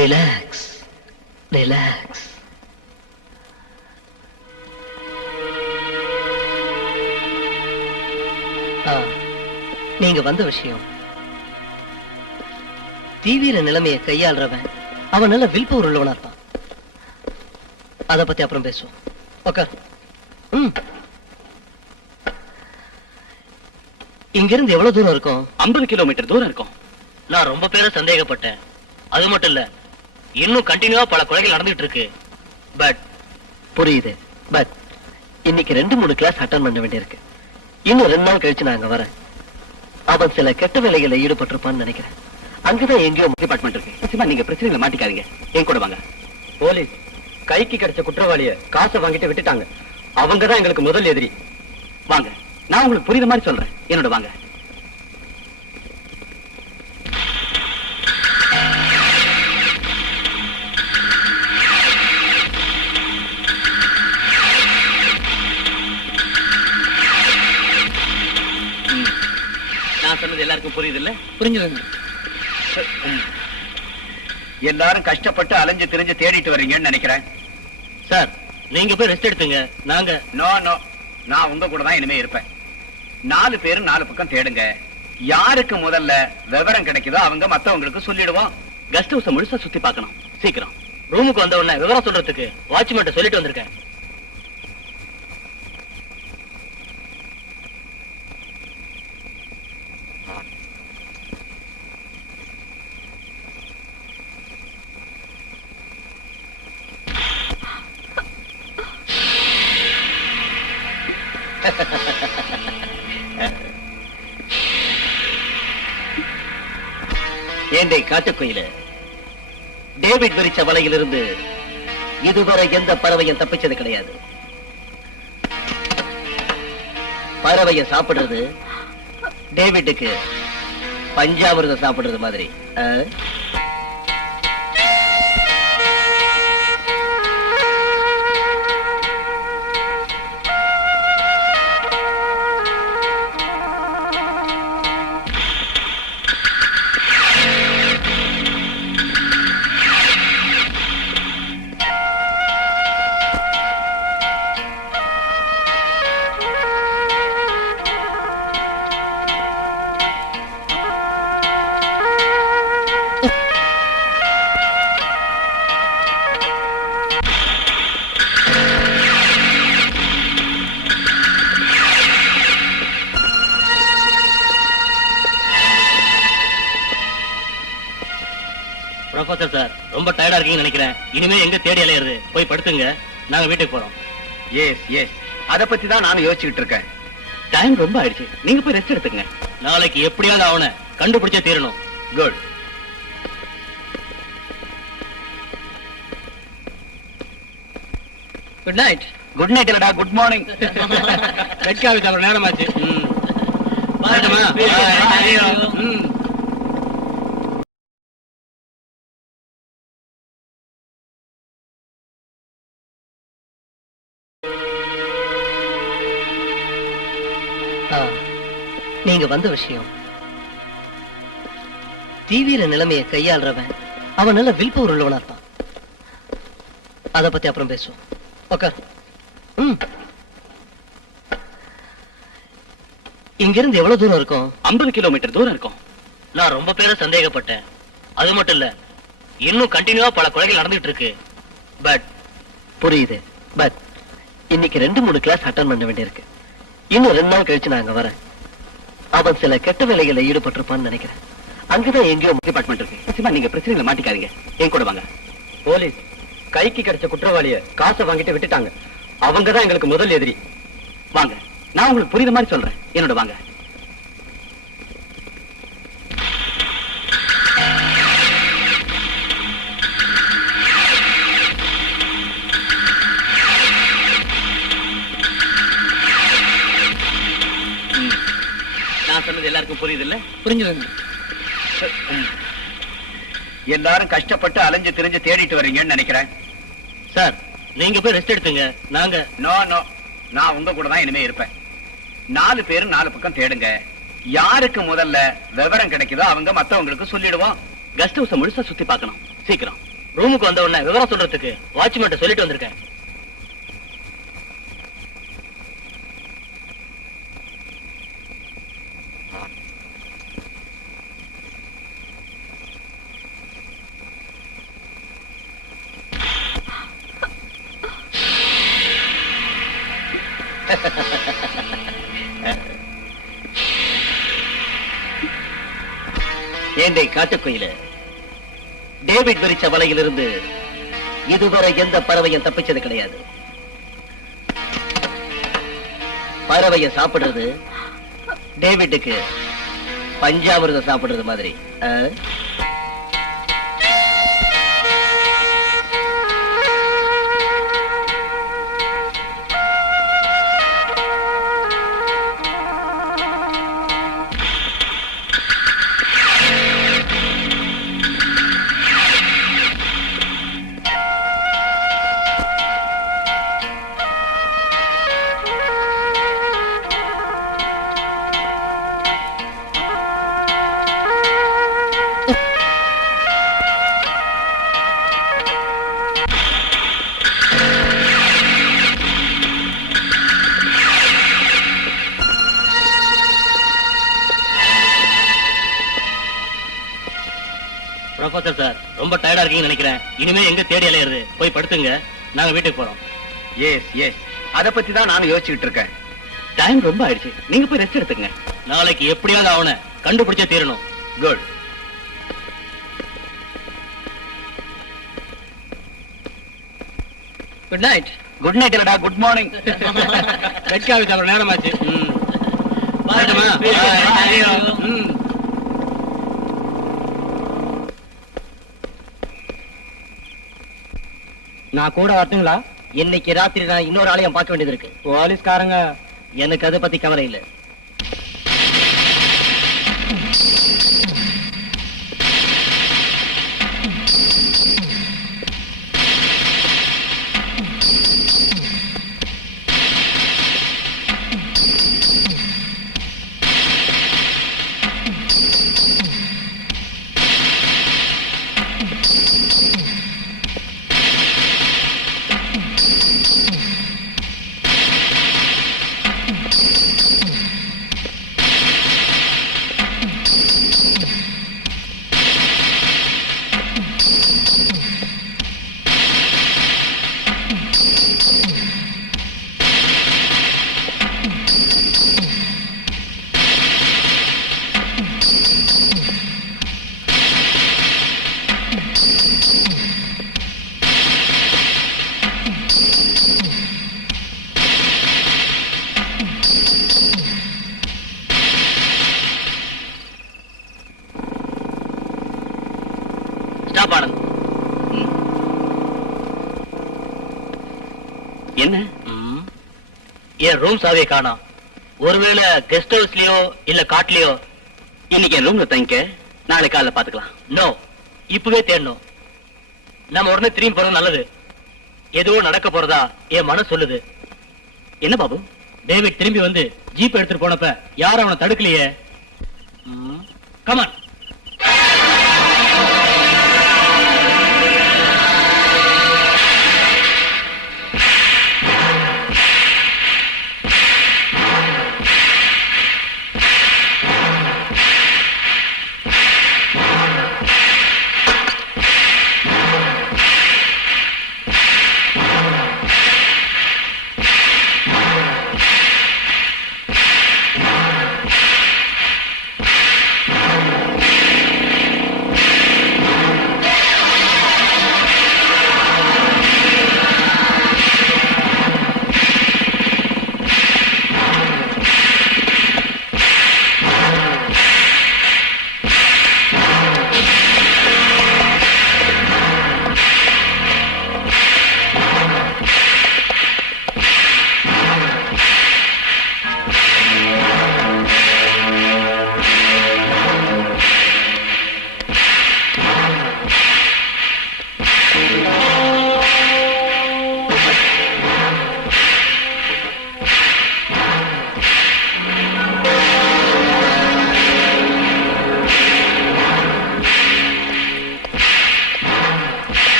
Relax, relax. நீங்க வந்த விஷயம், தீவிர நிலைமையை கையாள்றவன் அவன் நல்ல வில் பவர் உள்ளவனா இருப்பான். அத பத்தி அப்புறம் பேசுவோம். ஓகே. இங்க இருந்து எவ்வளவு தூரம் இருக்கும்? 50 கிலோமீட்டர் தூரம் இருக்கும். நான் ரொம்ப பேரை சந்தேகப்பட்டேன். அது மட்டும் இல்ல, இன்னும் கண்டினியூவா பல கொலைகள் நடந்துட்டு இருக்கு. பட் புரியுது. பட் இன்னைக்கு 2-3 கிளாஸ் அட்டன் பண்ண வேண்டியிருக்கு. இன்னும் 2 நாள் கழிச்சு நான் அங்க வரேன். அவன் சில கெட்ட வேலைகளை ஈடுபட்டிருப்பான்னு நினைக்கிறேன். அங்கதான் எங்கேயோ டிபார்ட்மெண்ட் இருக்கு. நிச்சயமா நீங்க பிரச்சனைகளை மாட்டிக்காதீங்க. என் கூட வாங்க. போலீஸ் கைக்கு கிடைச்ச குற்றவாளிய காசை வாங்கிட்டு விட்டுட்டாங்க. அவங்கதான் எங்களுக்கு முதல் எதிரி. வாங்க, நான் உங்களுக்கு புரியுற மாதிரி சொல்றேன். என்னோட வாங்க. நான் சொன்னது எல்லாருக்கும் புரியுது இல்ல? புரிஞ்சுங்க. எல்லாரும் கஷ்டப்பட்டு அலைஞ்சு திரிஞ்சு தேடிட்டு வர்றீங்கன்னு நினைக்கிறேன். சார், நீங்க போய் ரெஸ்ட் எடுத்துங்க. நாங்க நோ நோ, நான் உங்க கூட தான் இனிமே இருப்பேன். 4 பேரும் 4 பக்கம் தேடுங்க. யாருக்கு முதல்ல விவரம் கிடைக்குதோ அவங்க மத்தவங்களுக்கு சொல்லிடுவோம். கெஸ்ட் ஹவுஸ முழுசா சுத்தி பார்க்கணும். சீக்கிரம். ரூமுக்கு வந்த உடனே விவரம் சொல்றதுக்கு வாட்ச்மேன் சொல்லிட்டு வந்திருக்கேன். ஏண்டே காட்டுக்குயில, டேவிட் விரிச்ச வலையிலிருந்து இதுவரை எந்த பறவையும் தப்பிச்சது கிடையாது. பறவைய சாப்பிடுறது டேவிட்டுக்கு பஞ்சாமிர்தம் சாப்பிடுறது மாதிரி. ப்ரொஃபசர் சார், ரொம்ப டயர்டா இருக்கீங்கன்னு நினைக்கிறேன். இனிமே எங்க தேடி அலையிறது? போய் படுத்துங்க, நாங்க வீட்டுக்கு போறோம். எஸ் எஸ், அத பத்தி தான் நானும் யோசிச்சுக்கிட்டு இருக்கேன். டைம் ரொம்ப ஆயிடுச்சு, நீங்க போய் ரெஸ்ட் எடுத்துங்க. நாளைக்கு எப்படியாவது அவனை கண்டுபிடிச்சே தீரணும். Good. Good night. Good night இல்லடா, குட் மார்னிங். ரெட் காஃபி சாப்பிட நேரமாச்சு. பாருமா. நீங்க வந்த விஷயம், டிவியில நிலைமையை கையாளுறவன் அவன் நல்ல வில் பவர் உள்ளவனா இருப்பான். அத பத்தி அப்புறம் பேசுவோம். ஓகே. இங்க இருந்து எவ்வளவு தூரம் இருக்கும்? 50 கிலோமீட்டர் தூரம் இருக்கும். நான் ரொம்ப பேரை சந்தேகப்பட்டேன். அது மட்டும் இல்ல, இன்னும் கண்டினியூவா பல கொலைகள் நடந்துட்டு இருக்கு. பட் புரியுது. பட் இன்னைக்கு 2-3 கிளாஸ் அட்டன் பண்ண வேண்டியிருக்கு. இன்னும் 2 நாள் கழிச்சு நான் அங்க வரேன். அவன் சில கெட்ட வேலைகளை ஈடுபட்டிருப்பான்னு நினைக்கிறேன். அங்கதான் எங்கேயோ டிபார்ட்மெண்ட் இருக்கு. நிச்சயமா நீங்க பிரச்சனைகளை மாட்டிக்காதீங்க. என் கூட வாங்க. போலீஸ் கைக்கு கிடைச்ச குற்றவாளிய காசை வாங்கிட்டு விட்டுட்டாங்க. அவங்கதான் எங்களுக்கு முதல் எதிரி. வாங்க, நான் உங்களுக்கு புரியுற மாதிரி சொல்றேன். என்னோட வாங்க. நான் சொன்னது எல்லாருக்கும் புரியுது இல்ல? புரிஞ்சுதுங்க. எல்லாரும் கஷ்டப்பட்டு அலைஞ்சு திரிஞ்சு தேடிட்டு வர்றீங்கன்னு நினைக்கிறேன். சார், நீங்க போய் ரெஸ்ட் எடுத்துங்க. நாங்க நோ நோ, நான் உங்க கூட தான் இனிமே இருப்பேன். 4 பேரும் 4 பக்கம் தேடுங்க. யாருக்கு முதல்ல விவரம் கிடைக்குதோ அவங்க மத்தவங்களுக்கு சொல்லிடுவோம். கெஸ்ட் ஹவுஸ் முழுசா சுத்தி பார்க்கணும். சீக்கிரம். ரூமுக்கு வந்த உடனே விவரம் சொல்றதுக்கு வாட்ச்மேன் சொல்லிட்டு வந்திருக்கேன். ஏண்டை காட்டுக்குயில, டேவிட் விரிச்ச வலையிலிருந்து இதுவரை எந்த பறவையும் தப்பிச்சது கிடையாது. பறவைய சாப்பிடுறது டேவிட்டுக்கு பஞ்சாமிர்தம் சாப்பிடுறது மாதிரி. ப்ரொஃபசர் சார், ரொம்ப டயர்டா இருக்கீங்கன்னு நினைக்கிறேன். இனிமே எங்க தேடி அலையிறது? போய் படுத்துங்க, நாங்க வீட்டுக்கு போறோம். எஸ் எஸ், அத பத்தி தான் நானும் யோசிச்சுட்டு இருக்கேன். டைம் ரொம்ப ஆயிடுச்சு, நீங்க போய் ரெஸ்ட் எடுத்துங்க. நாளைக்கு எப்படியாவது அவனை கண்டுபிடிச்சே தீரணும். Good. Good night. Good night இல்லடா, குட் மார்னிங். ரெட் காஃபி சாப்பிட நேரமாச்சு. பாருமா. நான் கூட வரட்டுங்களா? இன்னைக்கு ராத்திரி நான் இன்னொரு ஆலயம் பார்க்க வேண்டியது இருக்கு. போலீஸ்காரங்க எனக்கு அதை பத்தி கவலை இல்லை. ஸ்டாப் ஆனந்த். என்ன? என் ரூம் சாவியை காணோம். ஒருவேளை கெஸ்ட் ஹவுஸ்லயோ இல்ல காட்லயோ. இன்னைக்கு என் ரூம்ல தங்கிக்க, நாளைக்கு காலைல பாத்துக்கலாம். நோ, இப்பவே தேடணும். நம்ம உடனே திரும்பி போறது நல்லது. எதுவும் நடக்க போறதா என் மனசு சொல்லுது. என்ன பாபு? டேவிட் திரும்பி வந்து ஜீப் எடுத்துட்டு போனப்ப யாரும் அவனை தடுக்கலையே. கமான்.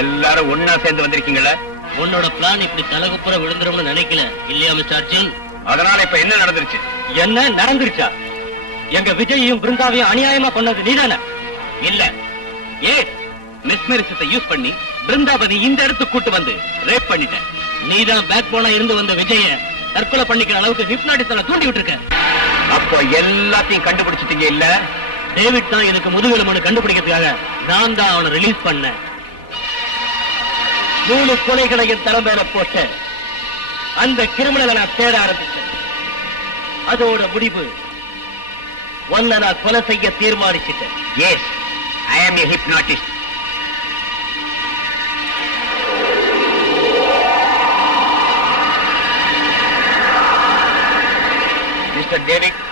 எல்லாரும் ஒன்னா சேர்ந்து வந்திருக்கீங்களா? உன்னோட பிளான் இப்படி தலகுப்புற விழுந்துரும்னு நினைக்கல இல்லையா மிஸ்டர் அர்ஜுன்? அதனால இப்ப என்ன நடந்துருச்சு? என்ன நடந்துருச்சா? எங்க விஜயையும் பிருந்தாவையும் அநியாயமா பண்ணது நீதானே? இல்ல, மிஸ்மரிசத்தை யூஸ் பண்ணி பிருந்தாபதி இந்த இடத்துக்கு கூட்டு வந்து ரேப் பண்ணிட்டேன். நீதான் பேக் போனா இருந்து வந்த விஜய தற்கொலை பண்ணிக்கிற அளவுக்கு ஹிப்னாட்டிசனை தூண்டி விட்டுருக்க. அப்போ எல்லாத்தையும் கண்டுபிடிச்சிட்டீங்க இல்ல? டேவிட் தான் எனக்கு முதுகெலும்பு கண்டுபிடிக்கிறதுக்காக நான் தான் அவனை ரிலீஸ் பண்ணேன். 3 கொலைகளை என் தலைமையில போட்ட அந்த கிரிமினலை நான் தேட ஆரம்பிச்சேன். அதோட முடிவு ஒன்ன நான் கொலை செய்ய தீர்மானிச்சிட்டேன். எஸ், ஐ ஆம் எ ஹிப்னாட்டிஸ்ட். மிஸ்டர் டேவிட்,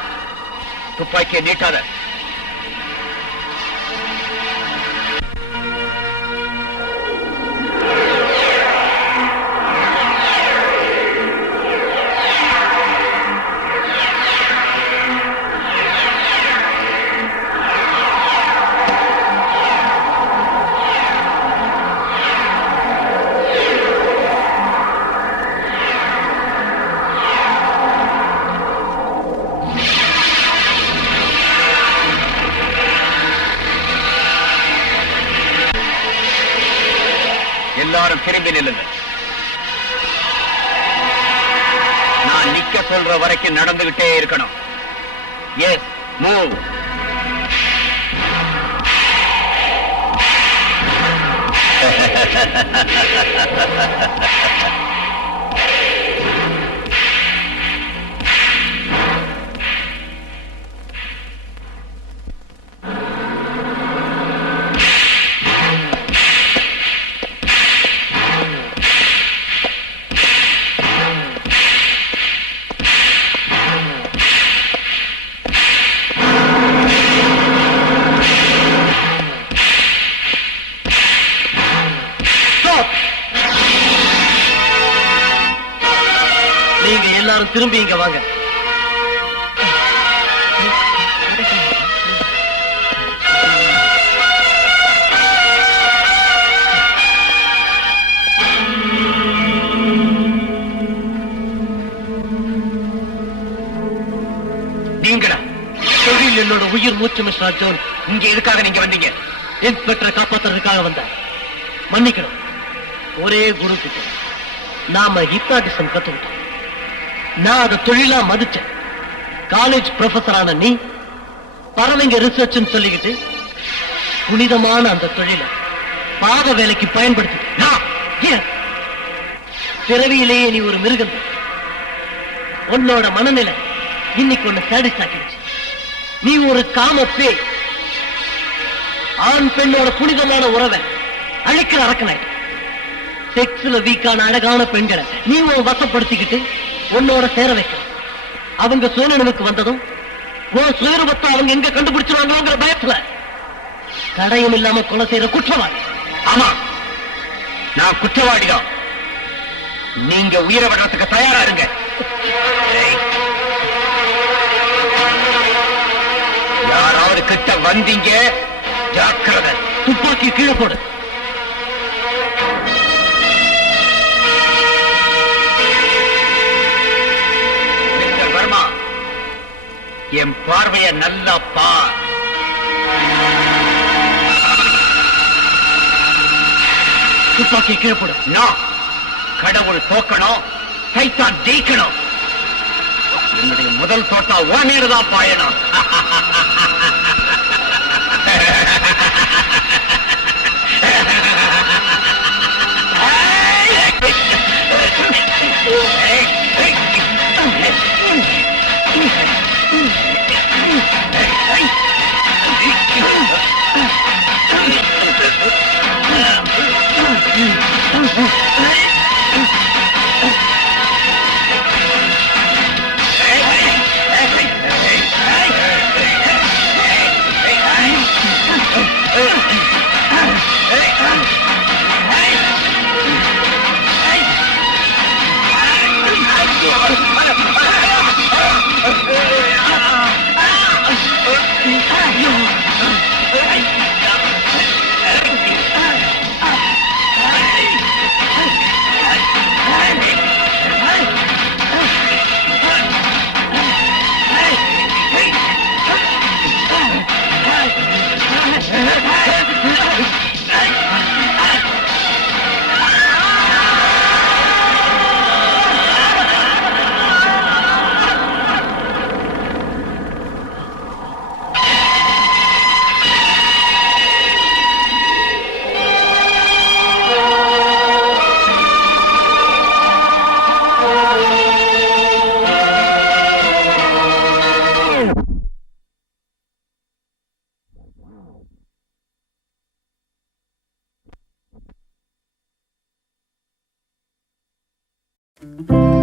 துப்பாக்கியை நீட்டாத. எல்லாரும் திரும்பி நில்லுங்க. நான் நிக்க சொல்ற வரைக்கும் நடந்துகிட்டே இருக்கணும். Yes, move. நீங்க எல்லாரும் திரும்பி இங்க வாங்க. நீங்களா? தொழில் என்னோட உயிர் மூச்சு மிஸ்டர் அர்ஜுன். இங்க எதுக்காக நீங்க வந்தீங்க? இன்ஸ்பெக்டரை காப்பாத்துறதுக்காக வந்தேன். மன்னிக்கணும். ஒரே குரு கிட்ட நாம ஹிப்னாட்டிசம் கத்துக்கிட்டோம். நான் அதை தொழிலா மதிச்சேன். காலேஜ் ப்ரொஃபஸரான நீ பறவைங்க ரிசர்ச் சொல்லிக்கிட்டு புனிதமான அந்த தொழிலை பாவ வேலைக்கு பயன்படுத்தி பிறவியிலேயே நீ ஒரு மிருகம். உன்னோட மனநிலை இன்னைக்கு ஒண்ணு சாடிஸ்ட் ஆக்கிடுச்சு. நீ ஒரு காம பேய். ஆண் பெண்ணோட புனிதமான உறவை அழிக்கிற அரக்கனாய். செக்ஸ்ல வீக்கான அழகான பெண்களை நீ உன் வசப்படுத்திக்கிட்டு உன்னோட சேர வைக்க. அவங்க சுயநினைவுக்கு வந்ததும் உன் சுயரூபத்தை அவங்க எங்க கண்டுபிடிச்சிருவாங்களோங்கிற பயத்துல தடயம் இல்லாம கொலை செய்யற குற்றவாளி. ஆமா, நான் குற்றவாளிதான். நீங்க உயிரை விடுறதுக்கு தயாரா இருங்க. யாராவது கிட்ட வந்தீங்க, ஜாக்கிரதை. துப்பாக்கி கீழே போடு. மிஸ்டர் வர்மா, என் பார்வைய நல்லா பார். துப்பாக்கி கீழே போடு. நான் கடவுள் தோக்கணும், சைத்தான் ஜெயிக்கணும். என்னுடைய முதல் தோட்டா உடனேதான் பாயணும். Thank you.